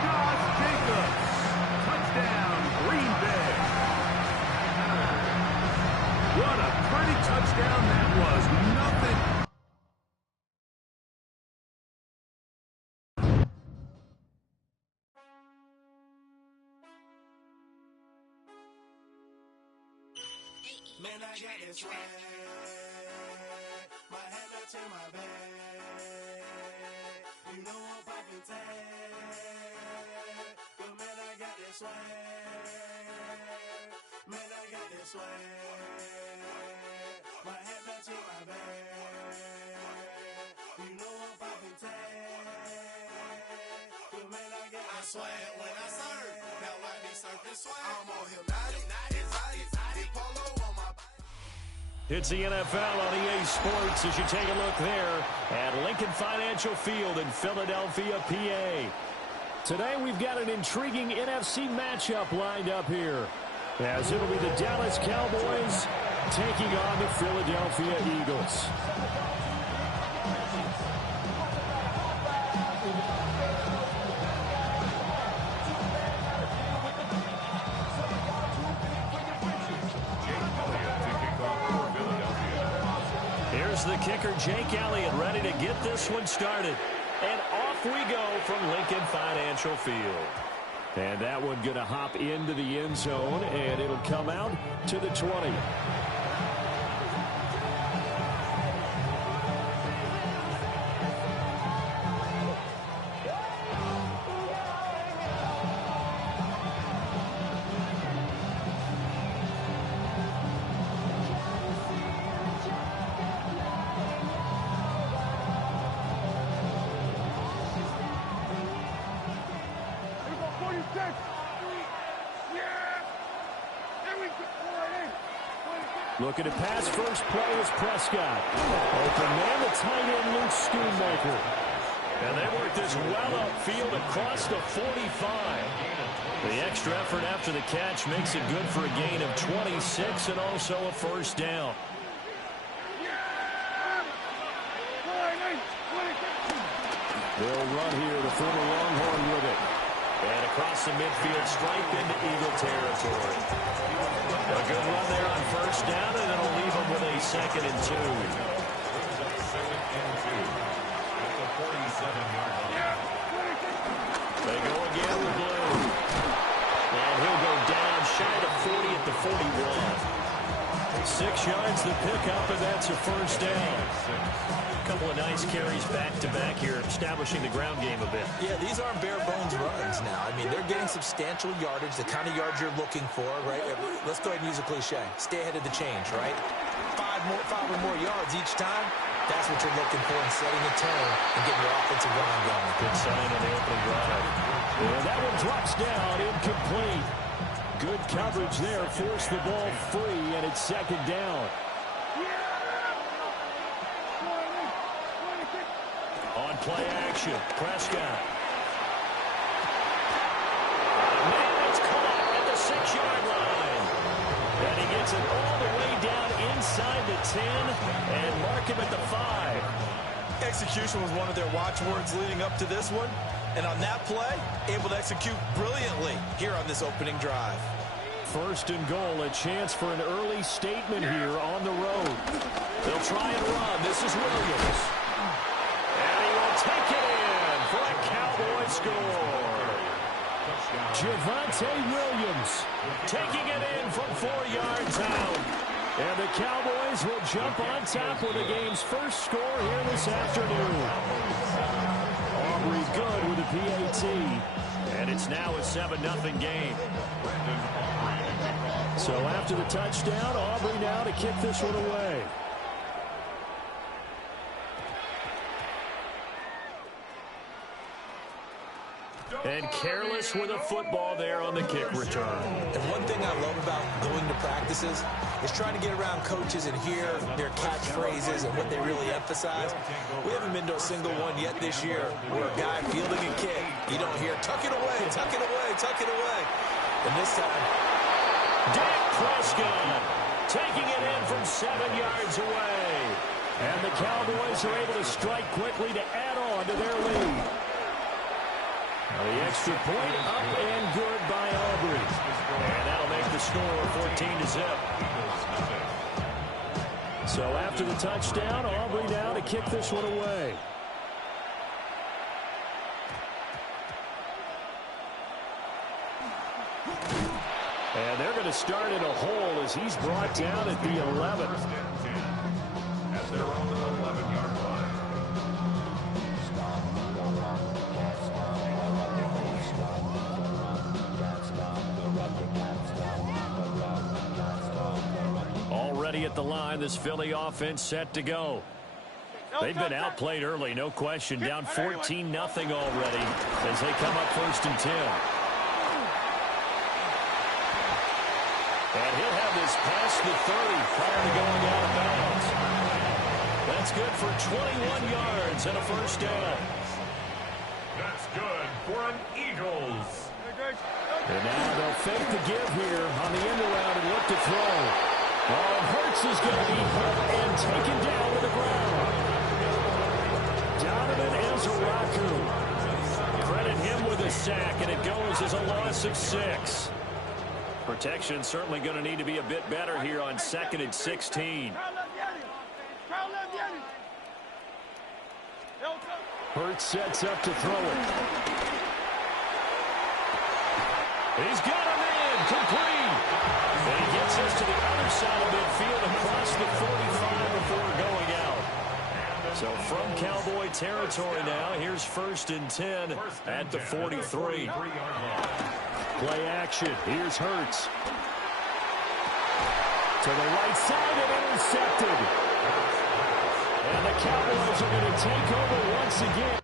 Josh Jacobs. Touchdown, Green Bay. What a pretty touchdown that was. Nothing. Man, I got this swag. My head up to my bag. You know I'm poppin' tag. But man, I got this swag. Man, I got this swag. My head up to my bag. You know I'm poppin' tag. But man, I got this swag when I serve. Now I be surfing swag. I'm on hypnotic, exotic, polo on my. It's the NFL on EA Sports as you take a look there at Lincoln Financial Field in Philadelphia, PA. Today we've got an intriguing NFC matchup lined up here, as it'll be the Dallas Cowboys taking on the Philadelphia Eagles. Here's the kicker, Jake Elliott, ready to get this one started. And off we go from Lincoln Financial Field. And that one going to hop into the end zone, and it'll come out to the 20. Looking to pass, first play is Prescott. Open man, the tight end, Luke Schoonmaker. And they work this well upfield across the 45. The extra effort after the catch makes it good for a gain of 26 and also a first down. They'll run here, the former Longhorn with it. And across the midfield, stripe into Eagle territory. A good run there on first down, and it'll leave them with a 2nd and 2. They go again with Blue. And he'll go down shy of 40 at the 41. 6 yards the pickup, and that's a first down. A couple of nice carries back-to-back here, establishing the ground game a bit. Yeah, these aren't bare-bones runs now. I mean, they're getting substantial yardage, the kind of yards you're looking for, right? Let's go ahead and use a cliche. Stay ahead of the change, right? 5 or more yards each time. That's what you're looking for in setting a tone and getting your offensive line going. Good sign on the opening drive. And that one drops down, incomplete. Good coverage there, forced the ball free, and it's 2nd down. On play action, Prescott. Man, it's caught at the 6-yard line. And he gets it all the way down inside the 10 and mark him at the 5. Execution was one of their watchwords leading up to this one. And on that play, able to execute brilliantly here on this opening drive. 1st and goal, a chance for an early statement here on the road. They'll try and run. This is Williams. And he will take it in for a Cowboy score. Javonte Williams taking it in from 4 yards out. And the Cowboys will jump on top with the game's first score here this afternoon. Aubrey good with a PAT. And it's now a 7-0 game. So after the touchdown, Aubrey now to kick this one away. And careless with a football there on the kick return. And one thing I love about going to practices is trying to get around coaches and hear their catchphrases and what they really emphasize. We haven't been to a single one yet this year where a guy fielding a kick, you don't hear, tuck it away, tuck it away, tuck it away. And this time, Dak Prescott taking it in from 7 yards away. And the Cowboys are able to strike quickly to add on to their lead. The extra point up and good by Aubrey. And that'll make the score 14-0. So after the touchdown, Aubrey now to kick this one away. And they're going to start in a hole as he's brought down at the 11. At their own 11-yard line. Already at the line, this Philly offense set to go. They've been outplayed early, no question. Down 14-0 already as they come up 1st and 10. And he'll have this past the 30 prior to going out of bounds. That's good for 21 yards and a first down. That's good for an Eagles. And now they'll fake the give here on the end around and look to throw. Oh, Hurts is going to be hit and taken down to the ground. Donovan Ezraku. Credit him with a sack, and it goes as a loss of 6. Protection certainly going to need to be a bit better here on 2nd and 16. Hurts sets up to throw it. He's got him in, complete. And he gets us to the other side of midfield across the 45 before going out. So from Cowboy territory now, here's 1st and 10 at the 43. Play action. Here's Hurts. To the right side and intercepted. And the Cowboys are going to take over once again.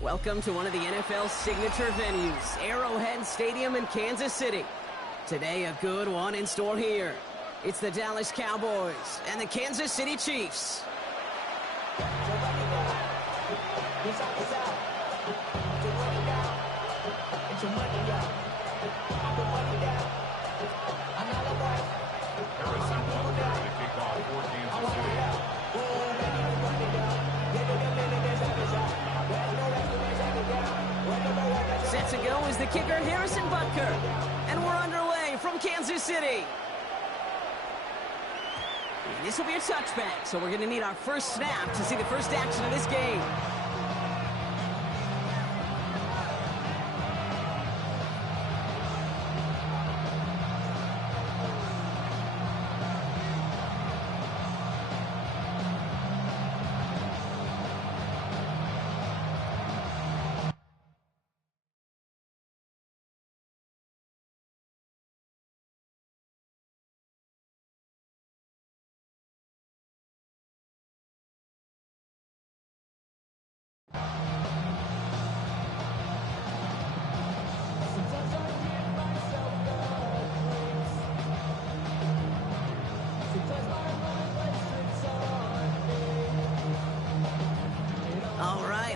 Welcome to one of the NFL's signature venues, Arrowhead Stadium in Kansas City. Today, a good one in store here. It's the Dallas Cowboys and the Kansas City Chiefs. Set to go is the kicker, Harrison Butker. And we're underway from Kansas City. And this will be a touchback, so we're going to need our first snap to see the first action of this game.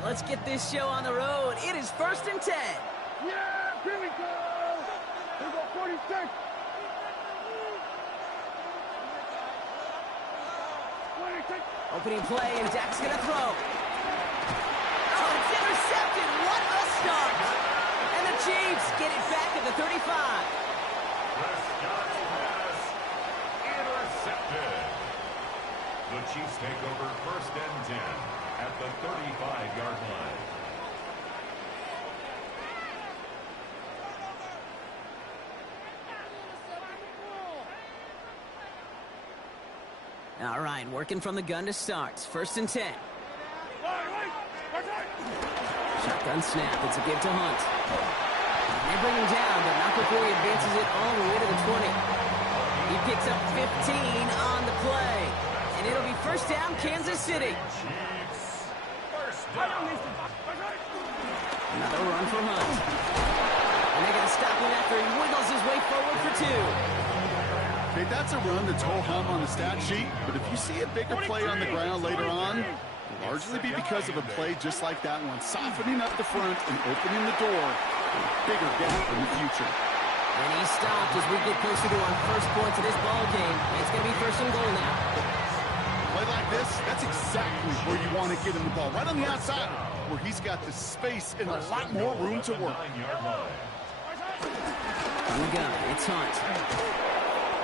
Let's get this show on the road. It is 1st and 10. Yeah, here we go. Here we go, 46. 26. Opening play, and Dak's going to throw. Oh, it's intercepted. What a start. And the Chiefs get it back at the 35. Prescott's pass intercepted. The Chiefs take over 1st and 10 at the 35-yard line. All right, working from the gun to start. 1st and 10. Shotgun snap. It's a give to Hunt. And they bring him down, but not before he advances it all the way to the 20. He picks up 15 on the play. And it'll be 1st down, Kansas City. Another run for Hunt. And they're going to stop him after he wiggles his way forward for 2. Okay, that's a run that's ho-hum on the stat sheet, but if you see a bigger play on the ground later on, it'll largely be because of a play just like that one, softening up the front and opening the door for a bigger gap in the future. And he stopped as we get closer to our first points of this ball game. It's going to be 1st and goal now. Play like this, that's exactly where you want to get him the ball, right on the outside, where he's got the space and a lot more room to work. On the gun, it's Hunt.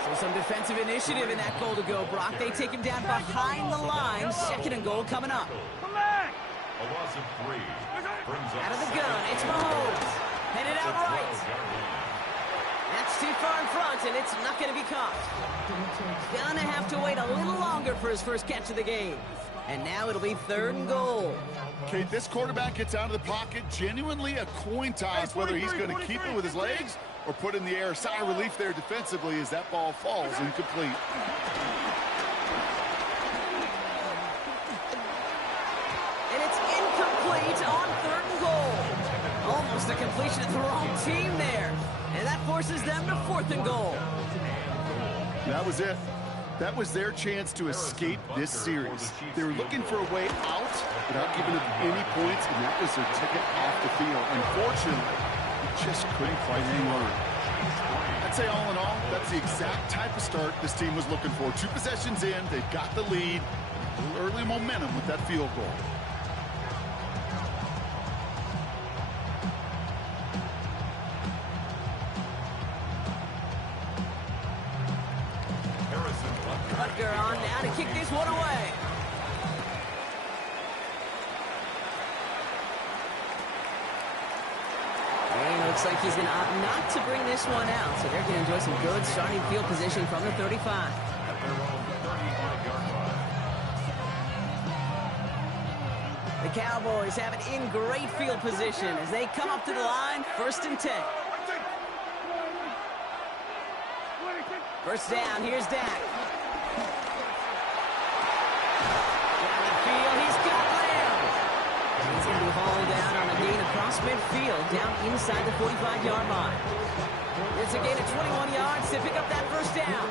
So some defensive initiative in that goal to go, Brock. They take him down behind the line. 2nd and goal coming up. A loss of 3. Out of the gun, it's Mahomes. Headed out right. That's too far in front, and it's It's not going to be caught. Gonna have to wait a little longer for his first catch of the game. And now it'll be 3rd and goal. Okay, this quarterback gets out of the pocket, genuinely a coin toss whether he's going to keep it with his legs or put in the air. Sigh of relief there defensively as that ball falls incomplete. And it's incomplete on 3rd and goal. Almost a completion of the wrong team there. And that forces them to 4th and goal. That was it. That was their chance to escape this series. They were looking for a way out without giving up any points, and that was their ticket off the field. Unfortunately, they just couldn't quite hang on. I'd say all in all, that's the exact type of start this team was looking for. 2 possessions in, they've got the lead. A little early momentum with that field goal. On now to kick this one away. And looks like he's going to opt not to bring this one out. So they're going to enjoy some good starting field position from the 35. The Cowboys have it in great field position as they come up to the line, 1st and 10. First down, here's Dak. He's going to be hauled down on a gain across midfield, down inside the 45-yard line. It's a gain of 21 yards to pick up that first down.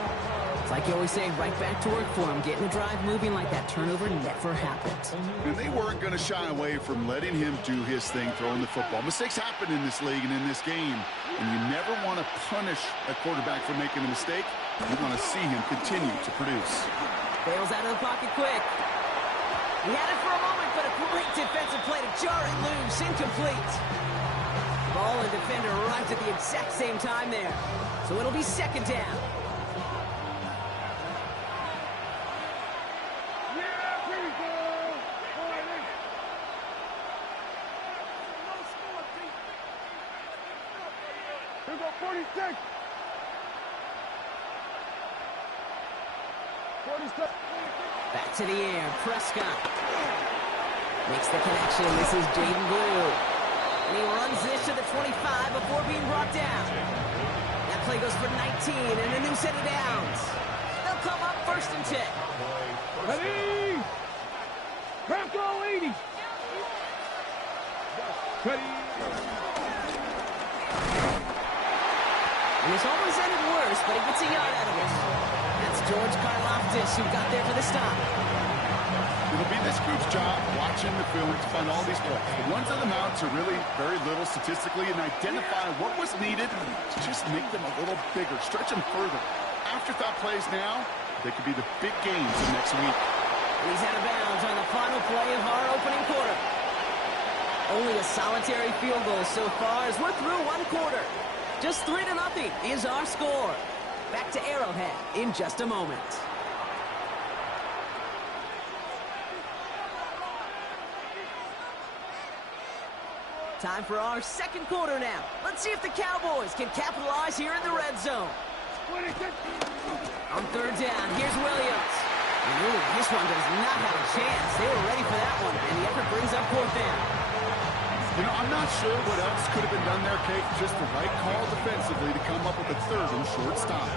It's like you always say, right back to work for him, getting the drive moving like that turnover never happened. And they weren't going to shy away from letting him do his thing, throwing the football. Mistakes happen in this league and in this game, and you never want to punish a quarterback for making a mistake. You want to see him continue to produce. Bails out of the pocket quick. He had it for a moment, but a great defensive play to jar it loose. Incomplete. Ball and defender arrived at the exact same time there. So it'll be 2nd down. Here go 46. 46. Back to the air, Prescott. Makes the connection, this is Jaden Blue. And he runs this to the 25 before being brought down. That play goes for 19 and a new set of downs. They'll come up 1st and 10. Ready? Crack all 80. Ready? And this almost ended worse, but he gets a yard out of it. That's George Karlaftis who got there for the stop. It'll be this group's job watching the film to find all these plays. The ones on the mounts are really very little statistically and identify what was needed to just make them a little bigger, stretch them further. Afterthought plays now, they could be the big games of next week. And he's out of bounds on the final play of our opening quarter. Only a solitary field goal so far as we're through 1 quarter. Just 3-0 is our score. Back to Arrowhead in just a moment. Time for our 2nd quarter now. Let's see if the Cowboys can capitalize here in the red zone. On 3rd down, here's Williams. And ooh, this one does not have a chance. They were ready for that one, and the effort brings up 4th down. You know, I'm not sure what else could have been done there, Kate. Just the right call defensively to come up with a 3rd and short stop.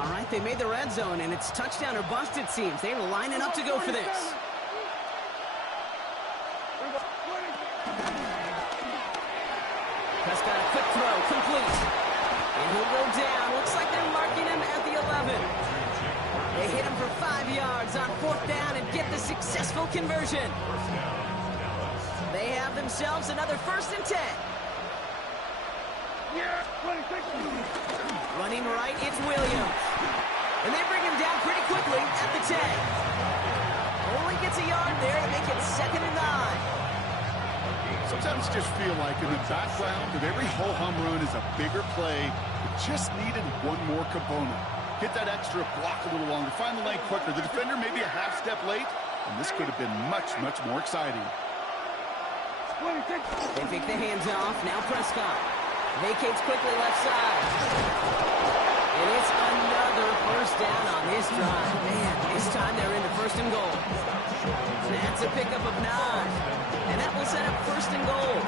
All right, they made the red zone, and it's touchdown or bust, it seems. They were lining up to go for this. Prescott, a quick throw, complete. And he'll go down. Looks like they're marking him at the 11. They hit him for 5 yards on 4th down and get the successful conversion. They have themselves another 1st and 10. Running right, it's Williams. And they bring him down pretty quickly at the 10. Only gets a yard there to make it 2nd and 9. Sometimes you just feel like in the background of every ho-hum run is a bigger play. It just needed one more component. Hit that extra block a little longer. Find the lane quicker. The defender maybe a half step late, and this could have been much, much more exciting. They take the hands off. Now Prescott. Vacates quickly left side. And it's another first down on this drive. Man, this time they're into first and goal. That's a pickup of 9. And that will set up first and goal.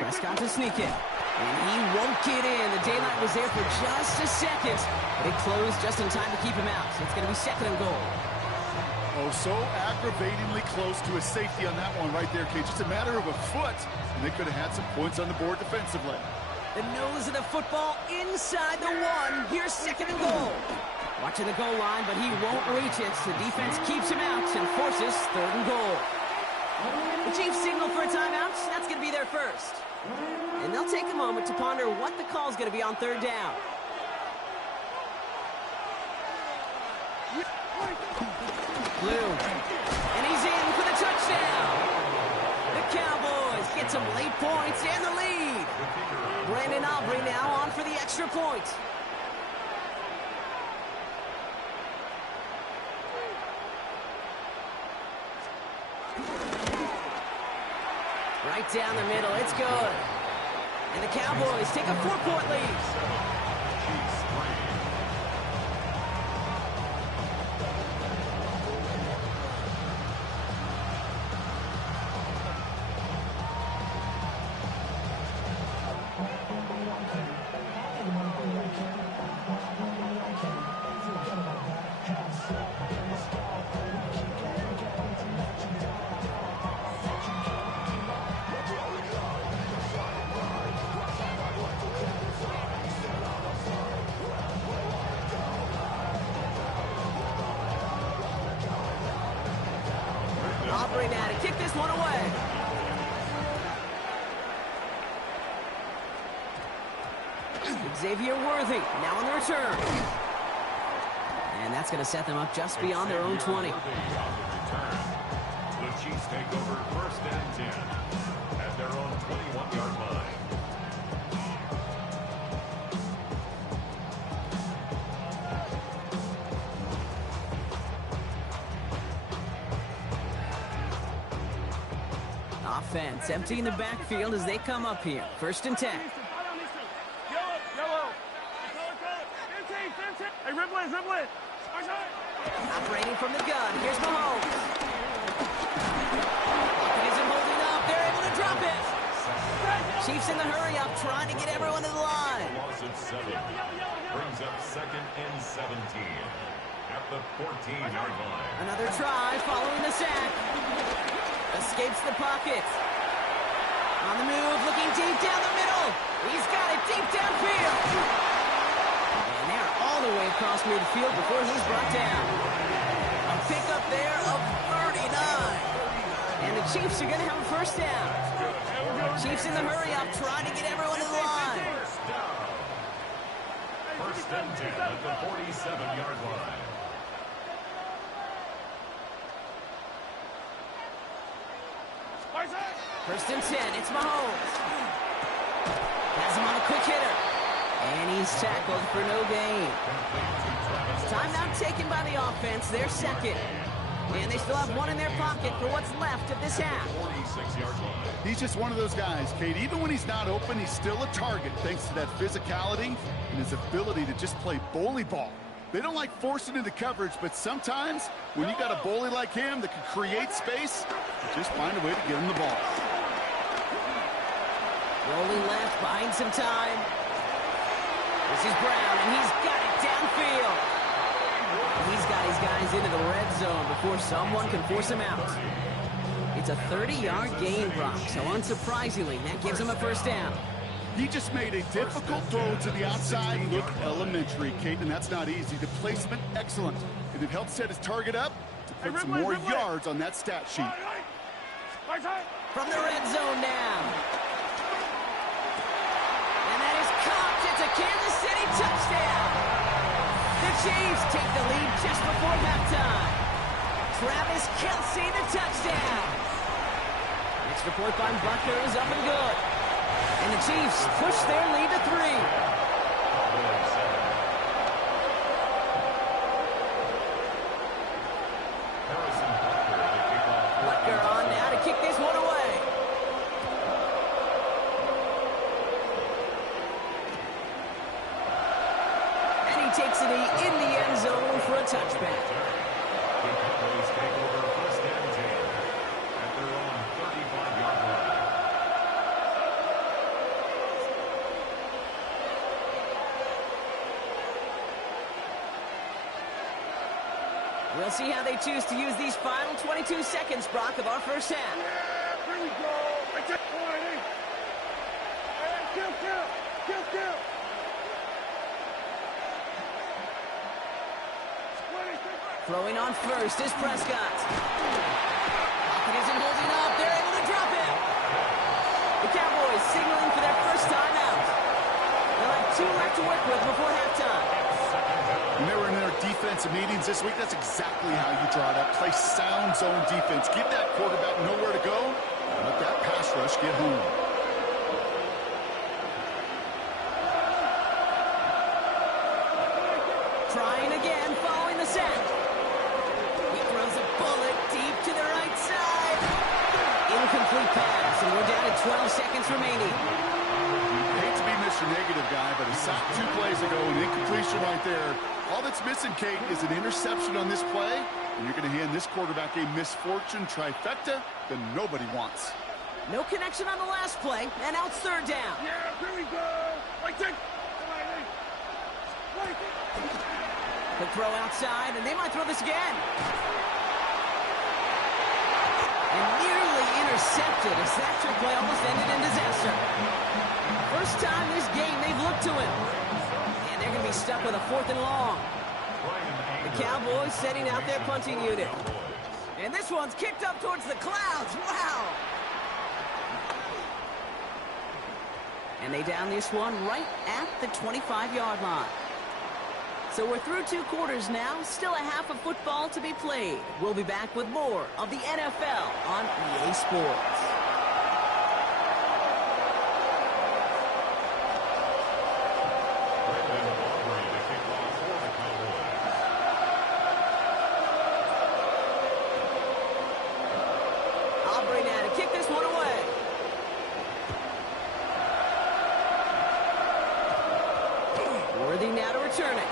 Prescott to sneak it. And he won't get in. The daylight was there for just a second. But it closed just in time to keep him out. So it's going to be second and goal. Oh, so aggravatingly close to a safety on that one right there, Kate. Just a matter of a foot, and they could have had some points on the board defensively. The nose of the football inside the 1. Here's second and goal. Watching the goal line, but he won't reach it. The defense keeps him out and forces third and goal. The Chiefs signal for a timeout. That's going to be their first. And they'll take a moment to ponder what the call is going to be on third down. Blue. And he's in for the touchdown. The Cowboys get some late points and the lead. Brandon Aubrey now on for the extra point. Right down the middle. It's good. And the Cowboys take a 4-point lead. Now to kick this one away. Xavier Worthy now on the return. And that's going to set them up just beyond their own 20. The Chiefs take over first and 10 at their own 21-yard line. Offense emptying the backfield as they come up here. First and 10. Hey, ribble it. Operating from the gun. Here's Mahomes. Pocket isn't holding up. They're able to drop it. Chiefs in the hurry up, trying to get everyone to the line. Loss of 7 brings up second and 17 at the 14-yard line. Another try following the sack. Escapes the pocket. On the move, looking deep down the middle. He's got it deep downfield. And they're all the way across midfield before he's brought down. A pickup there of 39. And the Chiefs are going to have a first down. Chiefs in the hurry up, trying to get everyone to the line. First and 10 at the 47-yard line. First and 10, it's Mahomes. Has him on a quick hitter. And he's tackled for no gain. Timeout taken by the offense, their second. And they still have one in their pocket for what's left of this half. 46-yard line. He's just one of those guys, Kate. Even when he's not open, he's still a target thanks to that physicality and his ability to just play bully ball. They don't like forcing into coverage, but sometimes when you got a bully like him that can create space, you just find a way to get him the ball. Rolling left, buying some time. This is Brown, and he's got it downfield. He's got his guys into the red zone before someone can force him out. It's a 30-yard gain, Brock, so unsurprisingly, that gives him a first down. He just made a difficult throw to the outside look elementary, Kate, and that's not easy. The placement, excellent. And it helped set his target up to put some more yards on that stat sheet. From the red zone now. And that is caught. It's a Kansas City touchdown. The Chiefs take the lead just before halftime. Travis Kelce, the touchdown. Extra point by Buckner is up and good. And the Chiefs push their lead to 3. Buckner on now to kick this one away. And he takes it in the end zone for a touchback. The Cowboys take over first and 10 at their own 35-yard line. We'll see how they choose to use these final 22 seconds, Brock, of our first half. Yeah, here we go. Kill. Throwing on first is Prescott. Pocket isn't holding up. They're able to drop it. The Cowboys signaling for their first time out. They'll have 2 left to work with before halftime. When they were in their defensive meetings this week, that's exactly how you draw it up. Play sound zone defense. Give that quarterback nowhere to go. And let that pass rush get home. Trying again, following the set. He throws a bullet deep to the right side. Incomplete pass, and we're down to 12 seconds remaining. I hate to be Mr. Negative guy, but a sack 2 plays ago, an incompletion right there. All that's missing, Kate, is an interception on this play, and you're going to hand this quarterback a misfortune trifecta that nobody wants. No connection on the last play, and now it's third down. Yeah, here we go. The throw outside, and they might throw this again. And nearly intercepted as that trick play almost ended in disaster. First time this game they've looked to him. And they're going to be stuck with a 4th and long. The Cowboys setting out their punting unit. And this one's kicked up towards the clouds. Wow! And they down this one right at the 25-yard line. So we're through 2 quarters now, still a half of football to be played. We'll be back with more of the NFL on EA Sports. Aubrey now to kick this one away. Worthy now to return it.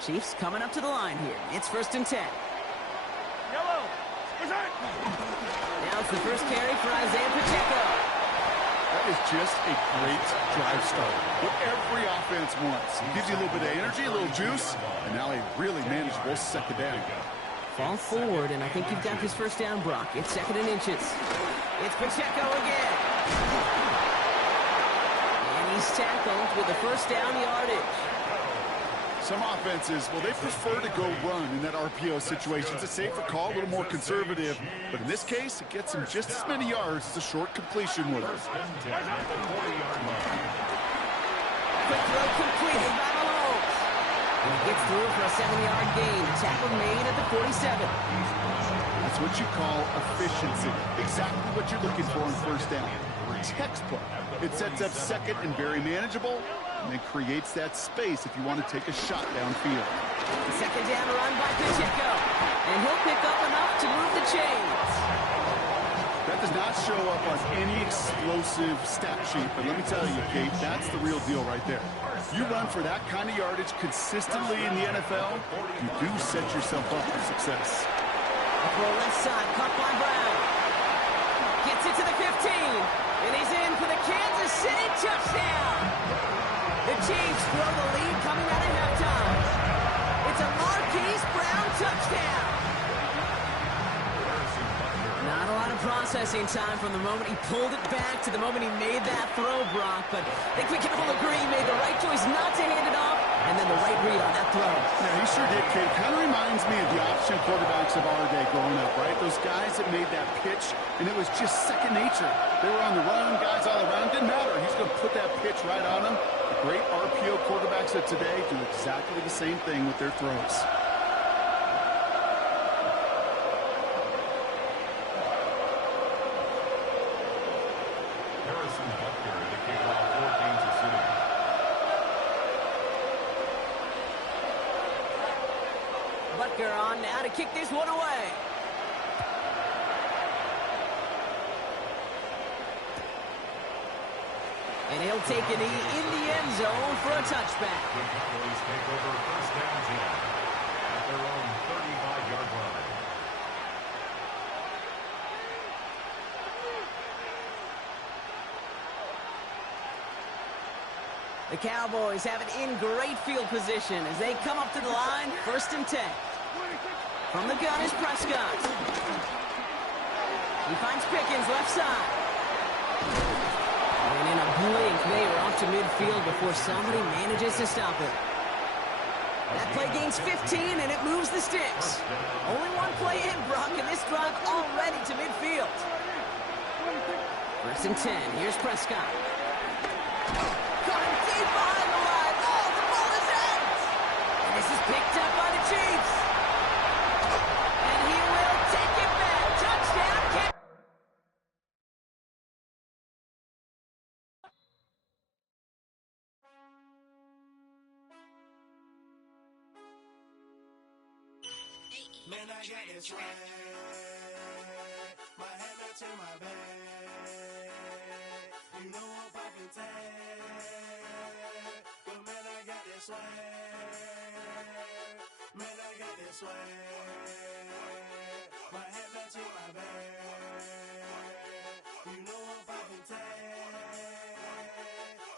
Chiefs coming up to the line here. It's 1st and 10. Yellow. Now it's the first carry for Isaiah Pacheco. That is just a great drive starter. What every offense wants. It gives you a little bit of energy, a little juice, and now a really manageable second down. Fall forward, and I think you've got this first down, Brock. It's 2nd and inches. It's Pacheco again. And he's tackled with the first down yardage. Some offenses, well, they prefer to go run in that RPO situation. It's a safer call, a little more conservative. But in this case, it gets him just as many yards as a short completion would. First and 10 at the 40-yard line. Quick throw completed by Mahomes. And he gets through for a 7-yard gain. Tackle made at the 47. That's what you call efficiency. Exactly what you're looking for in first down. Textbook. It sets up second and very manageable, and then creates that space if you want to take a shot downfield. Second down run by Pacheco. And he'll pick up enough to move the chains. That does not show up on any explosive stat sheet, but let me tell you, Kate, that's the real deal right there. You run for that kind of yardage consistently in the NFL, you do set yourself up for success. A throw left side, caught by Brown. Gets it to the 15, and he's in for the Kansas City touchdown. The Chiefs throw the lead coming out of halftime. It's a Marquise Brown touchdown. Not a lot of processing missing time from the moment he pulled it back to the moment he made that throw, Brock. But I think we can all agree he made the right choice not to hand it off, and then the right read on that throw. Yeah, he sure did, kid. Kind of reminds me of the option quarterbacks of our day growing up, right? Those guys that made that pitch, and it was just second nature. They were on the run, guys all around. Didn't matter. He's going to put that pitch right on them. The great RPO quarterbacks of today do exactly the same thing with their throws. Butker on now to kick this one away. And he'll take a knee in the end zone for a touchback. The Cowboys take over first down 10 at their own 35-yard line. The Cowboys have it in great field position as they come up to the line, 1st and 10. From the gun is Prescott. He finds Pickens left side. And in a blink, they are off to midfield before somebody manages to stop it. That play gains 15, and it moves the sticks. Only one play in, Brock, and this drive already to midfield. 1st and 10. Here's Prescott. Caught him deep behind the line. Oh, the ball is out. And this is picked up by the Chiefs. And he will take it back. Touchdown, kick. Man, I got this swag. My head matching my bag. You know I'm poppin' tag. But man, I got this swag. Man, I got this swag. My head matching my bag. You know I'm poppin' tag.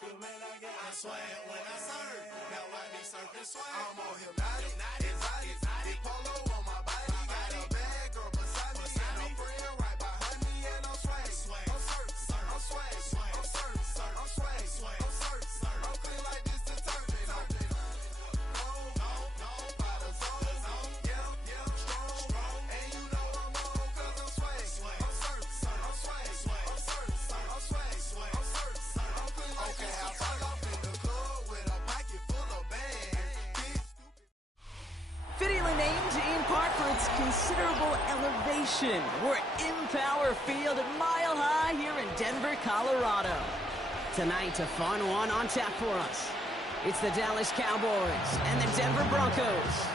But man, I got this swag. When I serve, now I be surfing swag. I'm on hypnotic, exotic, polo on my body. Got a bad girl beside me, and a friend right behind me, and I'm swag. I'm surf, I'm swag, I'm surf, I'm swag, I'm surf, I'm clean like this detergent. No, by the zone, yeah, strong, and you know I'm on 'cause I'm swag. I'm surf, I'm swag, I'm surf, I'm swag, I'm surf, I'm clean like this. Okay, I fall off in the club with a pocket full of bags. Fittingly named in part for its considerable elevation. We're at Empower Field at Mile High here in Denver, Colorado. Tonight, a fun one on tap for us. It's the Dallas Cowboys and the Denver Broncos.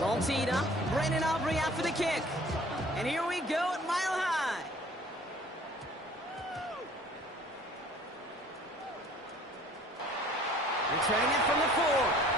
Ball teed up. Brandon Aubrey out for the kick. And here we go at Mile High. Returning it from the 4.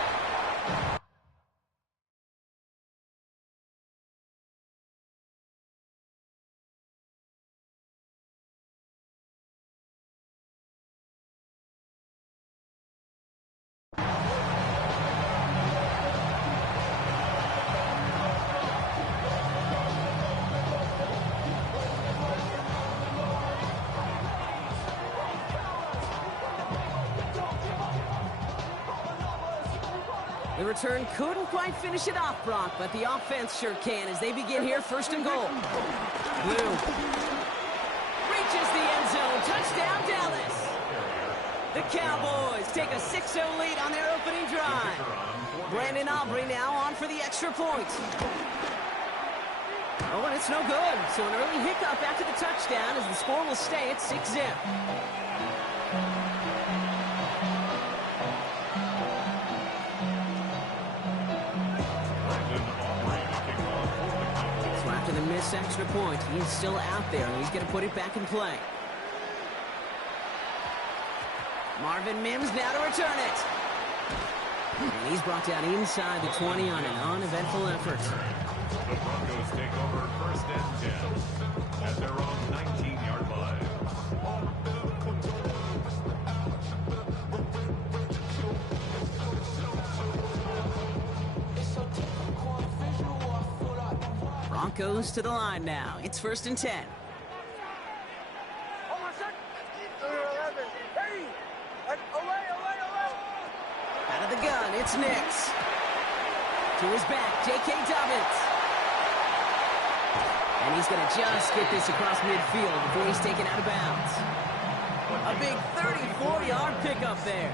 The return couldn't quite finish it off, Brock, but the offense sure can as they begin here, 1st and goal. Blue reaches the end zone. Touchdown, Dallas. The Cowboys take a 6-0 lead on their opening drive. Brandon Aubrey now on for the extra point. Oh, and it's no good. So an early hiccup after the touchdown as the score will stay at 6-0. The missed extra point. He's still out there, and he's going to put it back in play. Marvin Mims now to return it. And he's brought down inside the 20 on an uneventful effort. The Broncos take over 1st and 10 at their own 19-yard line. Broncos to the line now. It's 1st and 10. Out of the gun, it's Nix. To his back, J.K. Dobbins. And he's going to just get this across midfield before he's taken out of bounds. A big 34-yard pickup there.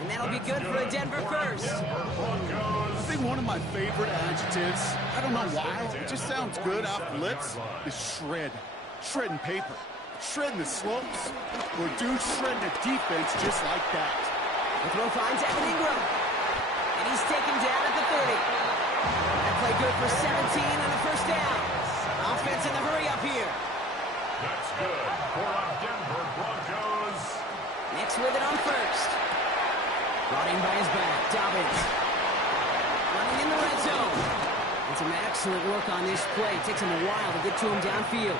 And that'll be good for a Denver first. I think one of my favorite adjectives, I don't know why, it just sounds good off the lips, is shred. Shredding paper. Shredding the slopes. Or dude shredding a defense just like that. The throw finds Evan Ingram. And he's taken down at the 30. That play good for 17 and a first down. Offense in the hurry up here. That's good for our Denver Broncos. Nix with it on first. Brought in by his back, Dobbins. Running in the red zone. And some excellent work on this play. It takes him a while to get to him downfield.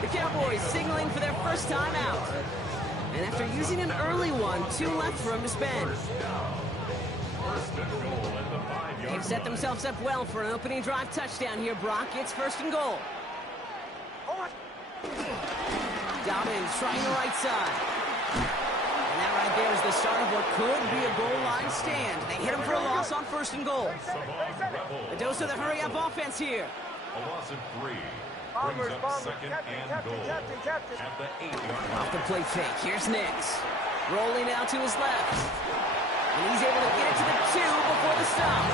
The Cowboys signaling for their first time out. And after using an early one, 2 left for him to spend. They've set themselves up well for an opening drive touchdown here, Brock. It's 1st and goal. Dobbins trying the right side. And that right there is the start of what could be a goal line stand. They hit him for a loss on 1st and goal. A dose of the hurry-up offense here. A loss of 3. Brings up 2nd and goal at the 8-yard line. Off the play fake. Here's Nix. Rolling out to his left. And he's able to get it to the 2 before the stop.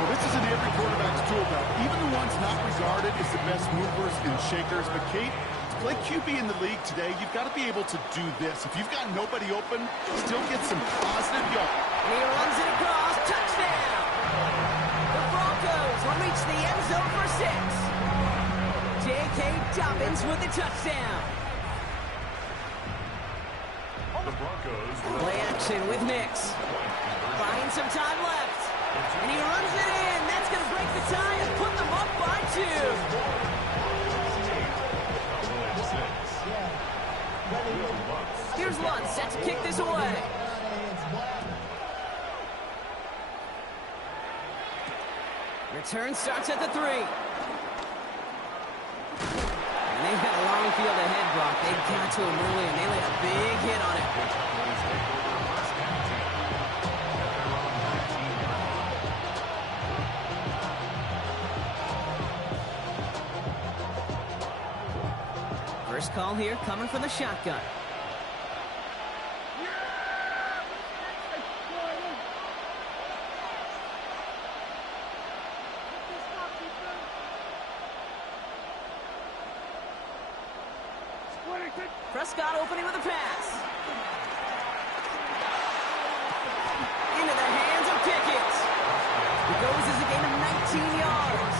Well, this is in every quarterback's tool belt. Even the ones not regarded as the best movers and shakers. But Kate, to play QB in the league today, you've got to be able to do this. If you've got nobody open, still get some positive yards. And he runs it across. Touchdown! The Broncos will reach the end zone for 6. J.K. Dobbins with the touchdown. The Broncos Play action with Nix. Buying some time left. And he runs it in. That's going to break the tie and put them up by 2. Here's Lutz set to kick this away. Return starts at the 3. And they've got a long field ahead, Brock. They got to him early, and they laid a big hit on it. First call here coming from the shotgun. Prescott opening with a pass. Into the hands of Pickett. It goes as a gain of 19 yards.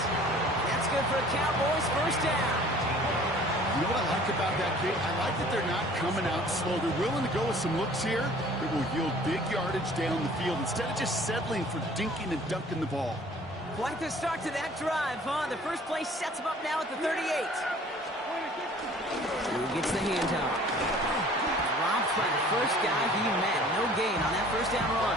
That's good for a Cowboys first down. You know what I like about that, kid? I like that they're not coming out slow. They're willing to go with some looks here that will yield big yardage down the field instead of just settling for dinking and dunking the ball. Quite the start to that drive, huh? The first play sets him up now at the 38. Who gets the handoff? Dropped by the first guy he met. No gain on that first down run.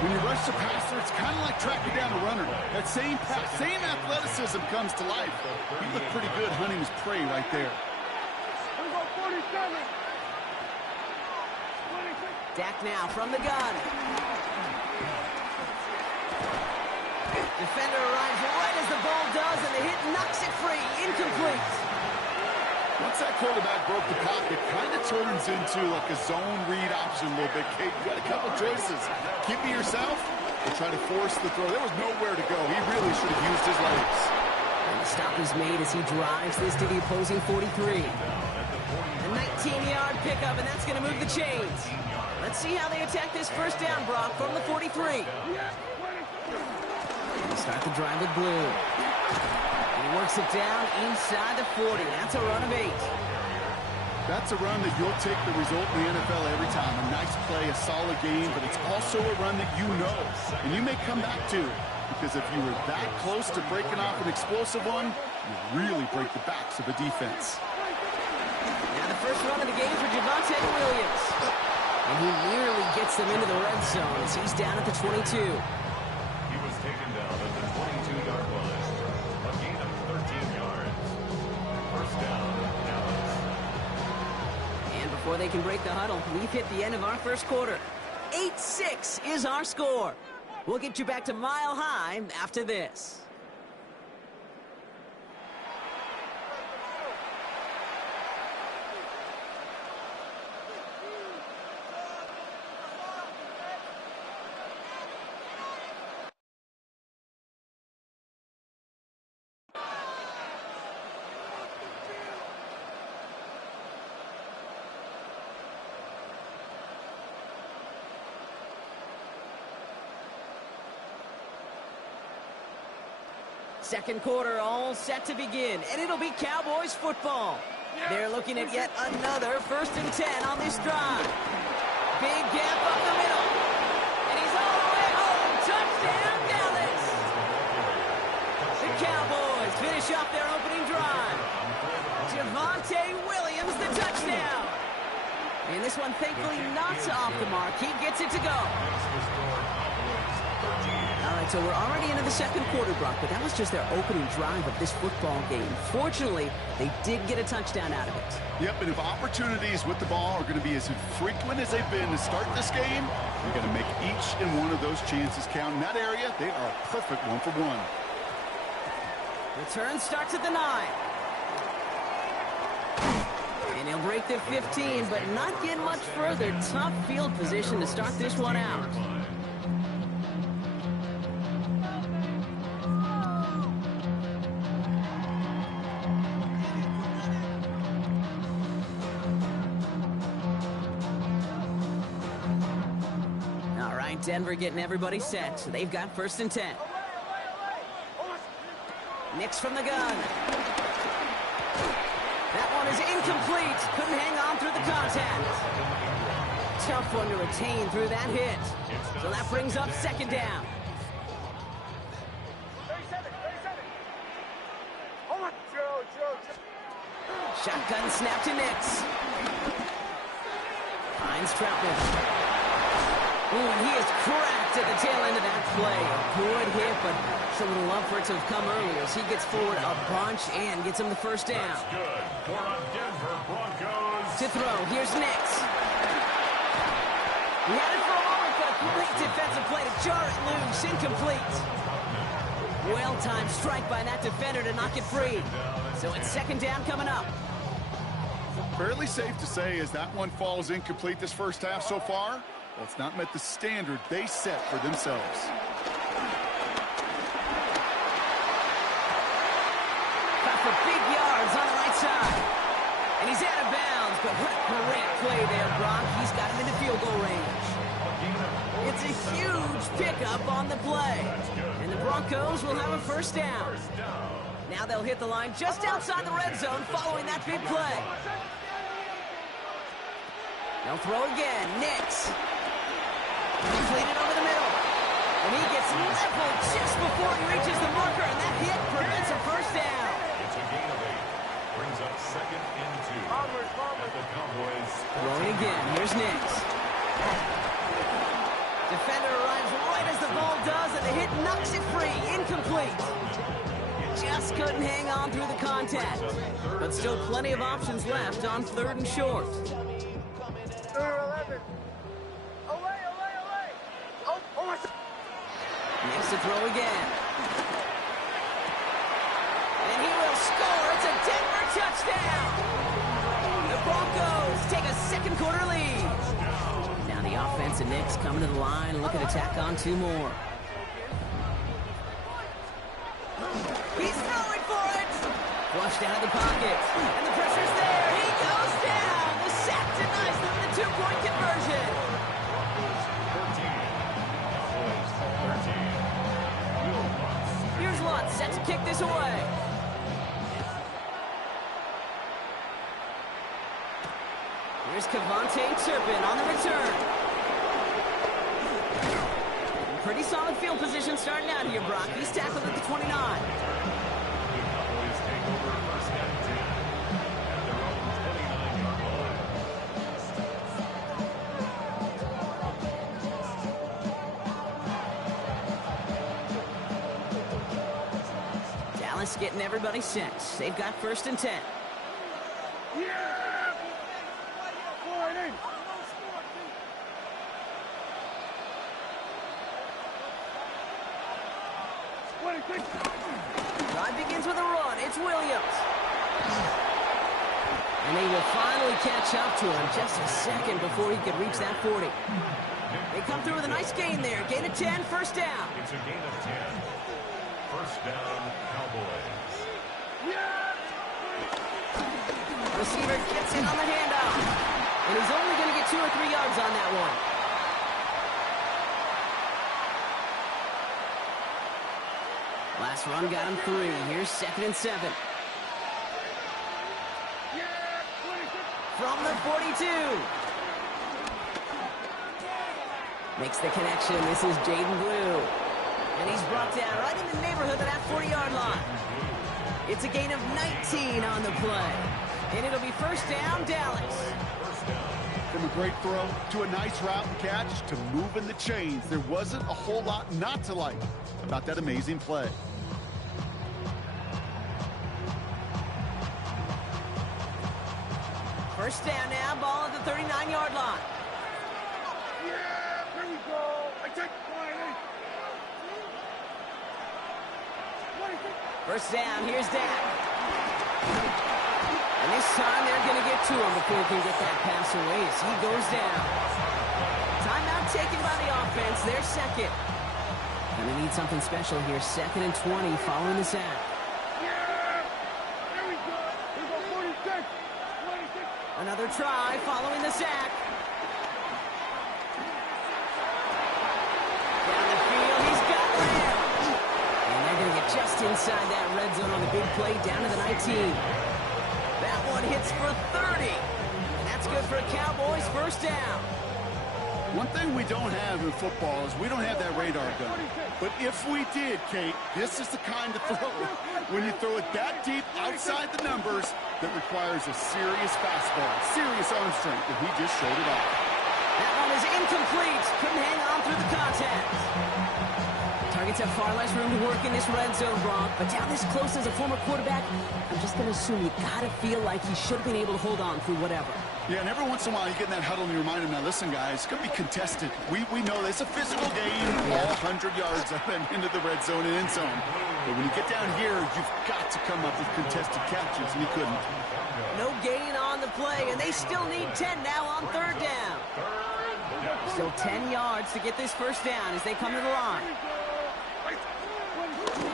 When you rush the passer, it's kind of like tracking down a runner. That same athleticism comes to life. He looked pretty good hunting his prey right there. Dak now from the gun. Defender arrives right as the ball does, and the hit knocks it free. Incomplete. Once that quarterback broke the pocket, kind of turns into like a zone read option a little bit. Kate, you got a couple choices. Keep it yourself or try to force the throw. There was nowhere to go. He really should have used his legs. And the stop is made as he drives this to the opposing 43. A 19-yard pickup, and that's going to move the chains. Let's see how they attack this first down, Brock, from the 43. They start the drive with Blue. He works it down inside the 40. That's a run of 8. That's a run that you'll take the result in the NFL every time. A nice play, a solid game, but it's also a run that you know, and you may come back to, because if you were that close to breaking off an explosive one, you really break the backs of a defense. Now the first run of the game for Javonte Williams. And he nearly gets them into the red zone as he's down at the 22. He was taken down at the 22-yard line. A gain of 13 yards. First down, Dallas. And before they can break the huddle, we've hit the end of our first quarter. 8-6 is our score. We'll get you back to Mile High after this. Second quarter all set to begin, and it'll be Cowboys football. They're looking at yet another 1st and 10 on this drive. Big gap up the middle, and he's all the way home. Touchdown, Dallas! The Cowboys finish off their opening drive. Javonte Williams, the touchdown. And this one, thankfully, not off the mark. He gets it to go. All right, so we're already into the second quarter, Brock, but that was just their opening drive of this football game. Fortunately, they did get a touchdown out of it. Yep, and if opportunities with the ball are going to be as infrequent as they've been to start this game, you're going to make each and one of those chances count. In that area, they are a perfect 1-for-1. Return starts at the 9. And he'll break the 15, but not get much further. Tough field position to start this one out. All right, Denver getting everybody set. So they've got 1st and 10. Nix from the gun. That one is incomplete. Couldn't hang on through the contact. Tough one to retain through that hit. So that brings up 2nd down. Shotgun snap to Nix. Finds Troutman. Ooh, and he is cracked at the tail end of that play. A good hit, but so would love for it to have come earlier as he gets forward a bunch and gets him the 1st down. That's good for a Denver Broncos. To throw, here's Nix. He had it for a moment, but a great defensive play to jar it loose. Incomplete. Well-timed strike by that defender to knock it free. So it's 2nd down coming up. Fairly safe to say as that one falls incomplete this first half so far, well, it's not met the standard they set for themselves. Got for big yards on the right side. And he's out of bounds, but what a great play there, Brock. He's got him into field goal range. It's a huge pickup on the play. And the Broncos will have a 1st down. Now they'll hit the line just outside the red zone following that big play. They'll throw again. Nix. Completed over the middle. And he gets leveled just before he reaches the marker, and that hit prevents a 1st down. It's a gain of 8. Brings up 2nd and 2. At the Cowboys. Throwing again. Here's Nix. Defender arrives right as the ball does, and the hit knocks it free. Incomplete. Just couldn't hang on through the contact. But still plenty of options left on 3rd and short. Nix to throw again. And he will score. It's a Denver touchdown. The Broncos take a 2nd quarter lead. Now the offense and Nix coming to the line, looking to tack on 2 more. He's throwing for it. Flushed out of the pocket. And the pressure's there. He goes down. The sack denies them the 2-point conversion. 13. Here's Lutz set to kick this away. Here's Cavante Turpin on the return. Pretty solid field position starting out here, Brock. He's tackled at the 29. The Cowboys take over first and 10 at their own 29-yard line. Dallas getting everybody set. They've got first and 10. Drive begins with a run. It's Williams. And they will finally catch up to him just a second before he could reach that 40. They come through with a nice gain there. Gain of 10, first down. It's a gain of 10. First down, Cowboys. Receiver gets in on the handoff. And he's only going to get 2 or 3 yards on that one. Last run got him 3. Here's second and 7. From the 42. Makes the connection. This is Jaden Blue. And he's brought down right in the neighborhood of that 40-yard line. It's a gain of 19 on the play. And it'll be first down, Dallas. From a great throw to a nice route and catch to moving the chains, there wasn't a whole lot not to like about that amazing play. First down now, ball at the 39-yard line. Yeah, here we go. I take First down, here's Dak. And this time they're going to get to him before he can get that pass away as he goes down. Timeout taken by the offense, their second. Gonna need something special here, second and 20 following the sack. Another try following the sack. Down the field, he's got Lamb. And they're going to get just inside that red zone on the big play down to the 19. That one hits for 30. And that's good for a Cowboys first down. One thing we don't have in football is we don't have that radar gun. But if we did, Kate, this is the kind of throw when you throw it that deep outside the numbers that requires a serious fastball, serious arm strength, and he just showed it off. That one is incomplete. Couldn't hang on through the contact. Targets have far less room to work in this red zone, Brock. But down this close as a former quarterback, I'm just going to assume you got to feel like he should have been able to hold on through whatever. Yeah, and every once in a while you get in that huddle and you remind him, now listen, guys, it's going to be contested. We know it's a physical game, all 100 yards up and into the red zone and end zone. But when you get down here, you've got to come up with contested catches, and he couldn't. No gain on the play, and they still need 10 now on third down. Still 10 yards to get this first down as they come to the line.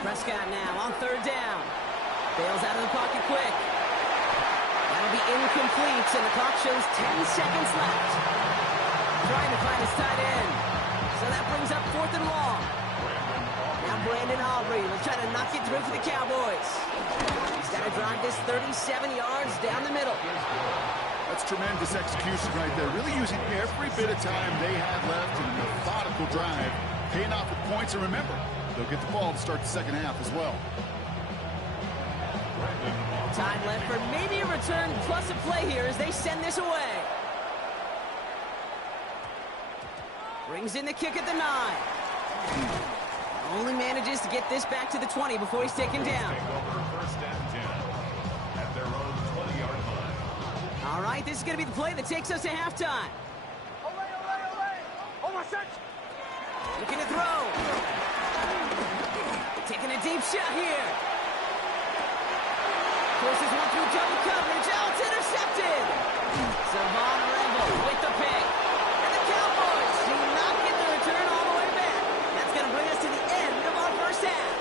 Prescott now on third down. Bails out of the pocket quick. That'll be incomplete, and the clock shows 10 seconds left. Trying to find his tight end. So that brings up fourth and long. Now Brandon Aubrey will try to knock it through for the Cowboys. He's got to drive this 37 yards down the middle. That's tremendous execution right there. Really using every bit of time they had left in a methodical drive. Paying off with points, and remember, they'll get the ball to start the second half as well. Time left for maybe a return plus a play here as they send this away. Brings in the kick at the 9. Only manages to get this back to the 20 before he's taken down. First and 10 at their own 20-yard line. All right, this is going to be the play that takes us to halftime. Looking to throw. Taking a deep shot here. Forces one through double coverage. Oh, it's intercepted. Savon Rebel with the pick. And the Cowboys do not get the return all the way back. That's going to bring us to the end of our first half.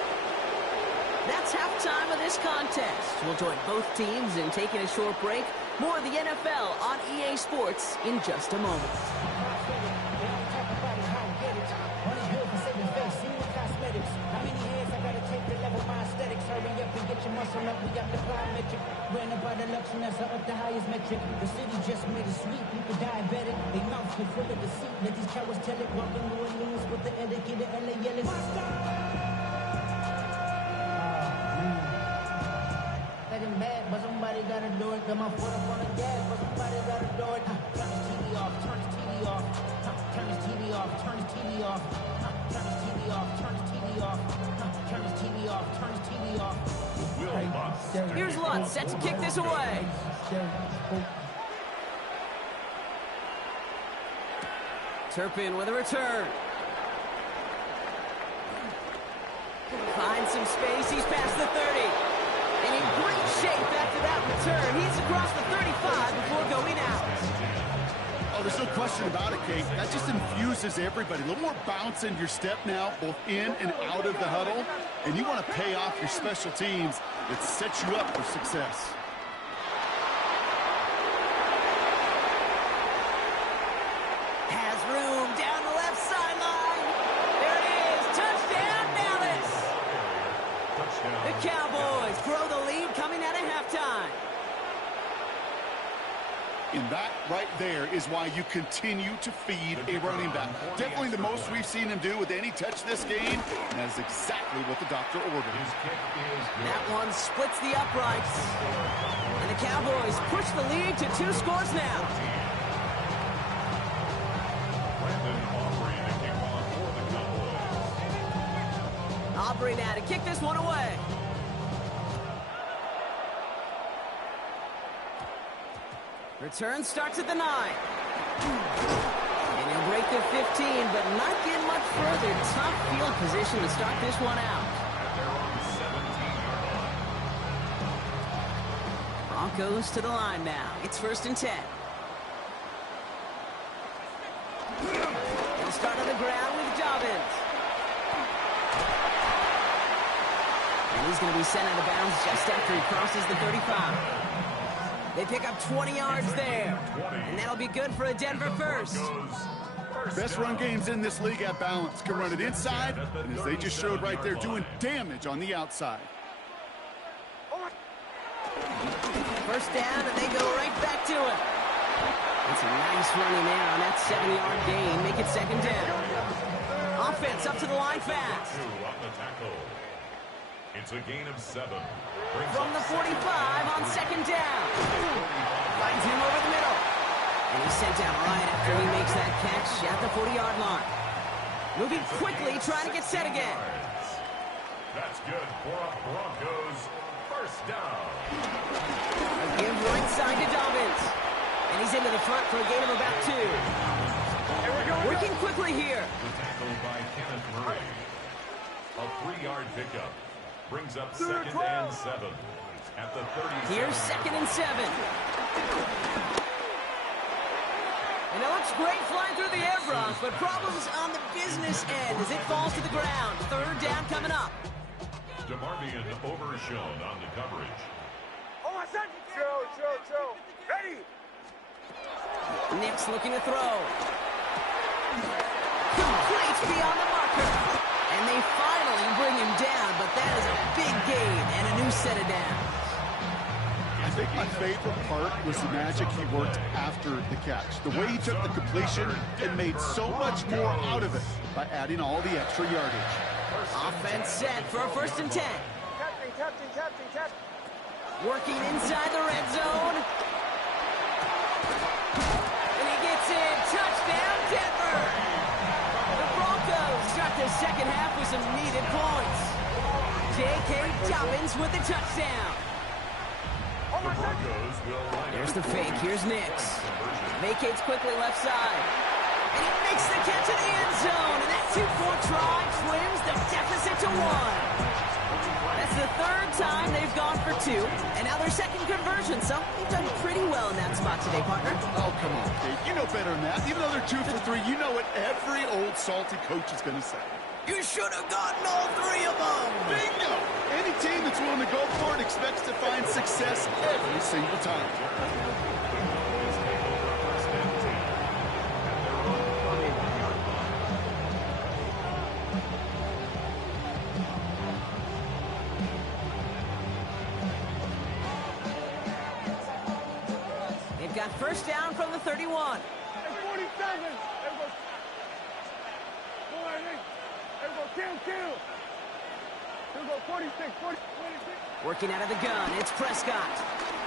That's halftime of this contest. We'll join both teams in taking a short break. More of the NFL on EA Sports in just a moment. How many hands I gotta take to level my aesthetics? Hurry up and get your muscle up. We got up the plyometric. Ran up by the Lux and that's up the highest metric. The city just made it sweet. People diabetic. They mouths get full of deceit. Let these cowards tell it. Welcome to New Orleans with the etiquette of LA yelling. Bad, but somebody gotta do it. Got my foot up on the gas, but somebody gotta do it. Turn his TV off, turn his TV off. Turn his TV off, turn his TV off. Turn his TV off, turn his TV off. Turn his TV off, turn his TV off. Here's Lutz, set to kick this away. Turpin with a return. Finds some space, he's past the 30. And in great shape after that return. He's across the 35 before going out. Oh, there's no question about it, Kate. That just infuses everybody. A little more bounce in your step now, both in and out of the huddle. And you want to pay off your special teams. It sets you up for success. Has room down the left sideline. There it is. Touchdown, Dallas. The Cowboys grow the lead coming out of halftime. And that right there is why you continue to feed a running back. Definitely the most we've seen him do with any touch this game. And that is exactly what the doctor ordered. That one splits the uprights. And the Cowboys push the lead to 2 scores now. Aubrey now to kick this one away. Return starts at the 9. And he'll break the 15, but not get much further. Tough field position to start this one out. Broncos to the line now. It's 1st and 10. He'll start on the ground with Dobbins. And he's going to be sent out of bounds just after he crosses the 35. They pick up 20 yards there. And that'll be good for a Denver first. Best run games in this league at balance. Can run it inside, and as they just showed right there, doing damage on the outside. First down, and they go right back to it. That's a nice running there on that 7-yard gain. Make it 2nd down. Offense up to the line fast. It's a gain of 7. From the 45 on 2nd down. Finds him over the middle. And he's sent down right after he makes that catch at the 40-yard line. Moving quickly, trying to get set again. That's good for a Broncos first down. A give right side to Dobbins. And he's into the front for a gain of about 2. Working quickly here. Tackled by Kenneth Murray. A 3-yard pickup. Brings up 2nd and 7 at the 30. Here's 2nd and 7. And it looks great flying through the air, Bronx, but problems on the business end as it falls to the ground. 3rd down coming up. DeMarvion overshown on the coverage. Joe. Ready? Nick's looking to throw. Complete beyond the marker. And they finally bring him down, but that is a big gain and a new set of downs. I think my favorite part was the magic he worked after the catch. The way he took the completion and made so much more out of it by adding all the extra yardage. Offense set for a 1st and 10. Captain. Working inside the red zone. And he gets in. Touchdown, Denver. The Broncos start the 2nd half with some needed points. J.K. Dobbins with the touchdown. There's the fake. Here's Nix. Vacates quickly left side. And he makes the catch in the end zone. And that 2-point try trims the deficit to 1. That's the 3rd time they've gone for 2. And now their 2nd conversion. So they've done pretty well in that spot today, partner. Oh, come on, Dave. You know better than that. Even though they're 2 for 3, you know what every old salty coach is going to say. You should have gotten all 3 of them. Bingo! Any team that's willing to go for it expects to find success every single time. first down from the 31. Hey, 47. There goes. There goes kill. There goes 46. Working out of the gun, it's Prescott.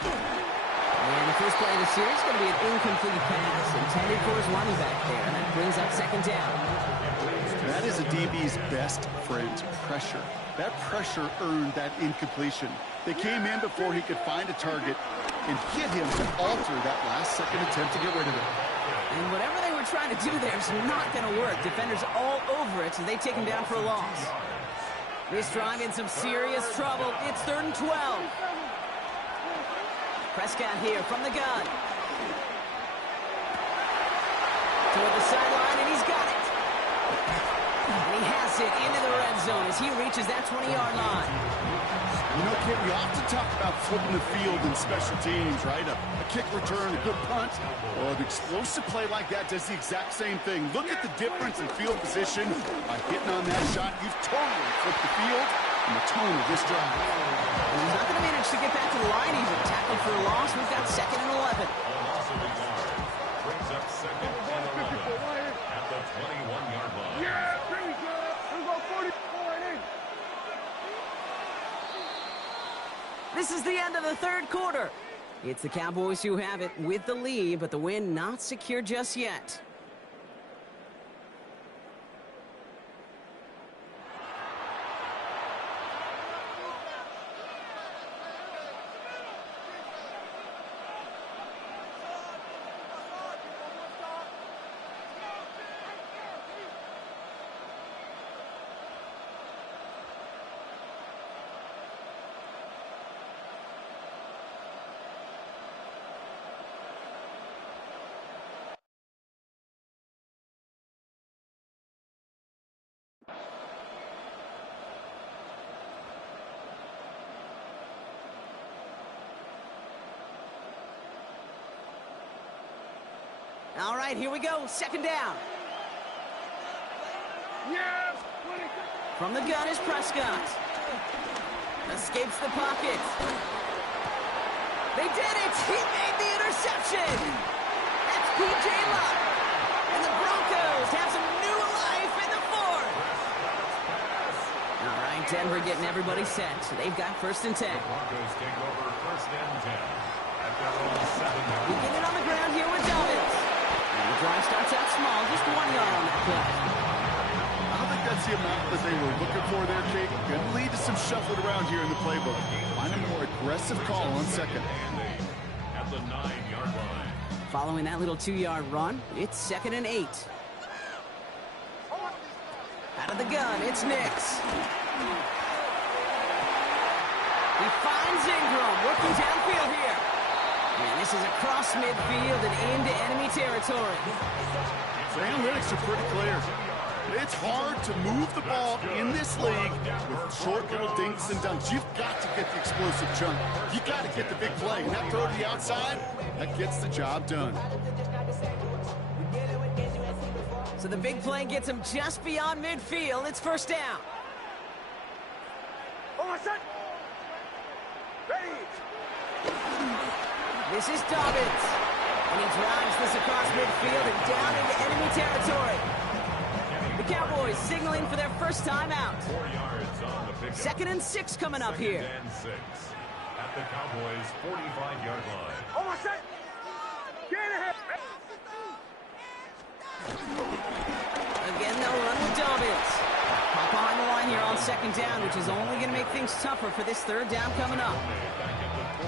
And the first play of the series is going to be an incomplete pass intended for his running back there, and that brings up second down. That is a DB's best friend, pressure. That pressure earned that incompletion. They came in before he could find a target and hit him to alter that last-second attempt to get rid of it. And whatever they were trying to do there is not going to work. Defenders all over it, so they take him down for a loss. This drive in some serious trouble. It's 3rd and 12. Prescott here from the gun. Toward the sideline, and he's got it. And he has it into the red zone as he reaches that 20-yard line. You know, Kit, we often talk about flipping the field in special teams, right? A kick return, a good punt. Well, an explosive play like that does the exact same thing. Look at the difference in field position. By hitting on that shot, you've totally flipped the field and the tone of this drive. He's not going to manage to get back to the line even. Tackled for a loss. We've got 2nd and 11. Brings up 2nd and 11 at the 21-yard line. Yeah, pretty good. There goes 44. This is the end of the 3rd quarter. It's the Cowboys who have it with the lead, but the win not secure just yet. All right, here we go. 2nd down. Yes. From the gun is Prescott. Escapes the pocket. They did it. He made the interception. That's P.J. Luck. And the Broncos have some new life in the 4th. All right, Denver getting everybody set. So they've got 1st and 10. Broncos take over 1st and 10 at their own 7-yard. We get it on the ground here with Dobbins. The drive starts out small, just 1 yard on that play. I don't think that's the amount that they were looking for there, Kate. Going to lead to some shuffling around here in the playbook. Find a more aggressive call on 2nd. At the 9-yard line. Following that little 2-yard run, it's 2nd and 8. Out of the gun, it's Nix. He finds Ingram, working downfield here. And this is across midfield and into enemy territory. The analytics are pretty clear. It's hard to move the ball in this league with short little dinks and dunks. You've got to get the explosive chunk. You've got to get the big play. And that throw to the outside, that gets the job done. So the big play gets him just beyond midfield. It's 1st down. This is Dobbins. And he drives this across midfield and down into enemy territory. The Cowboys signaling for their first time out. 4 yards on the pickup. 2nd and 6 coming up here. 2nd and 6 at the Cowboys' 45-yard line. Again, they'll run with Dobbins. Pop behind the line here on 2nd down, which is only going to make things tougher for this 3rd down coming up.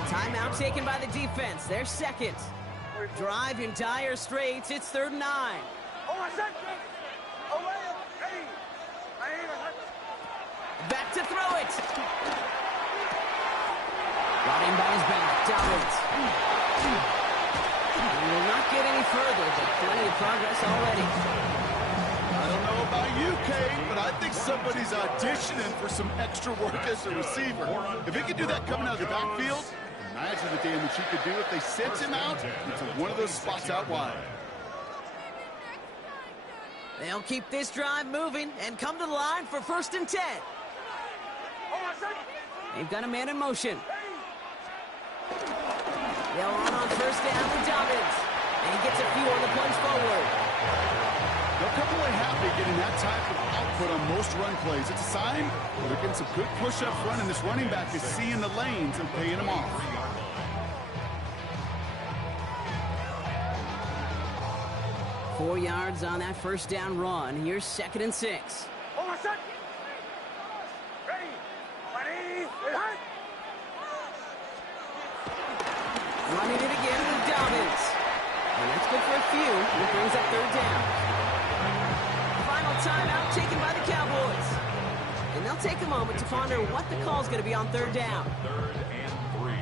Timeout taken by the defense. They're 2nd. Drive in dire straits. It's 3rd and 9. Back to throw it. Brought in by his back. Dobbins. He will not get any further, but plenty of progress already. I don't know about you, Kate, but I think somebody's auditioning for some extra work as a receiver. If he could do that coming out of the backfield, imagine the damage he could do if they sent him out into one of those spots out wide. They'll keep this drive moving and come to the line for 1st and 10. They've got a man in motion. They'll run on 1st down with Dobbins. they're getting that type of output on most run plays. It's a sign they're getting some good push up front, and this running back is seeing the lanes and paying them off. 4 yards on that first down run. Here's 2nd and 6. Running it again with Dobbins. And that's good for a few. It brings up 3rd down. Final timeout taken by the Cowboys. And they'll take a moment to ponder what the call is going to be on 3rd down. 3rd and 3.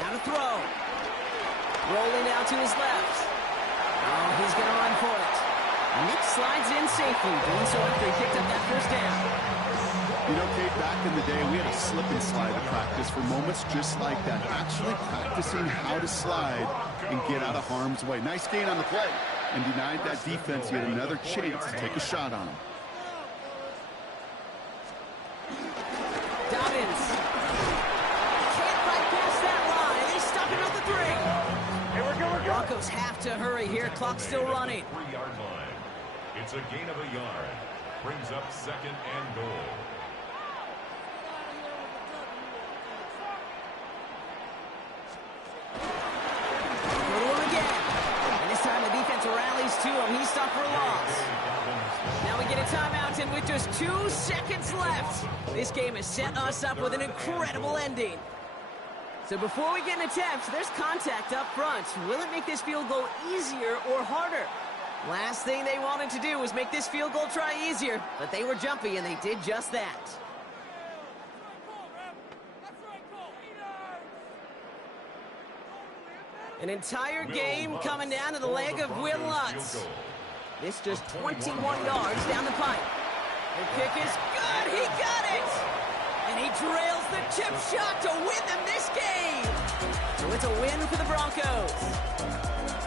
Now to throw. Rolling out to his left. Oh, he's going to run for it. Nick slides in safely, doing so after he picked up that 1st down. You know, Kate, back in the day, we had a slip and slide at practice for moments just like that. Actually practicing how to slide and get out of harm's way. Nice gain on the play, and denied that defense yet another chance to take a shot on him. Dobbins. Can't bypass that line. They stop him at the 3. Broncos have to hurry here. Clock still running. 3-yard line. It's a gain of a yard. Brings up 2nd and goal. Go to him again. And this time the defense rallies to him. He's stopped for a loss. Now we get a timeout, and with just 2 seconds left, this game has set us up with an incredible ending. So before we get an attempt, there's contact up front. Will it make this field goal easier or harder? Last thing they wanted to do was make this field goal try easier, but they were jumpy, and they did just that. An entire game coming down to the leg of Will Lutz. This just 21 yards down the pipe. The kick is good. He got it. And he drills the chip shot to win them this game. So it's a win for the Broncos.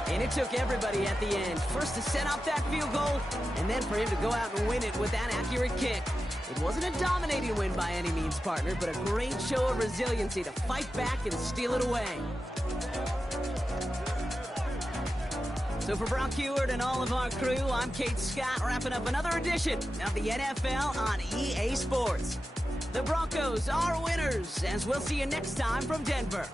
And it took everybody at the end. First to set up that field goal, and then for him to go out and win it with that accurate kick. It wasn't a dominating win by any means, partner, but a great show of resiliency to fight back and steal it away. So for Brock Heward and all of our crew, I'm Kate Scott, wrapping up another edition of the NFL on EA Sports. The Broncos are winners, as we'll see you next time from Denver.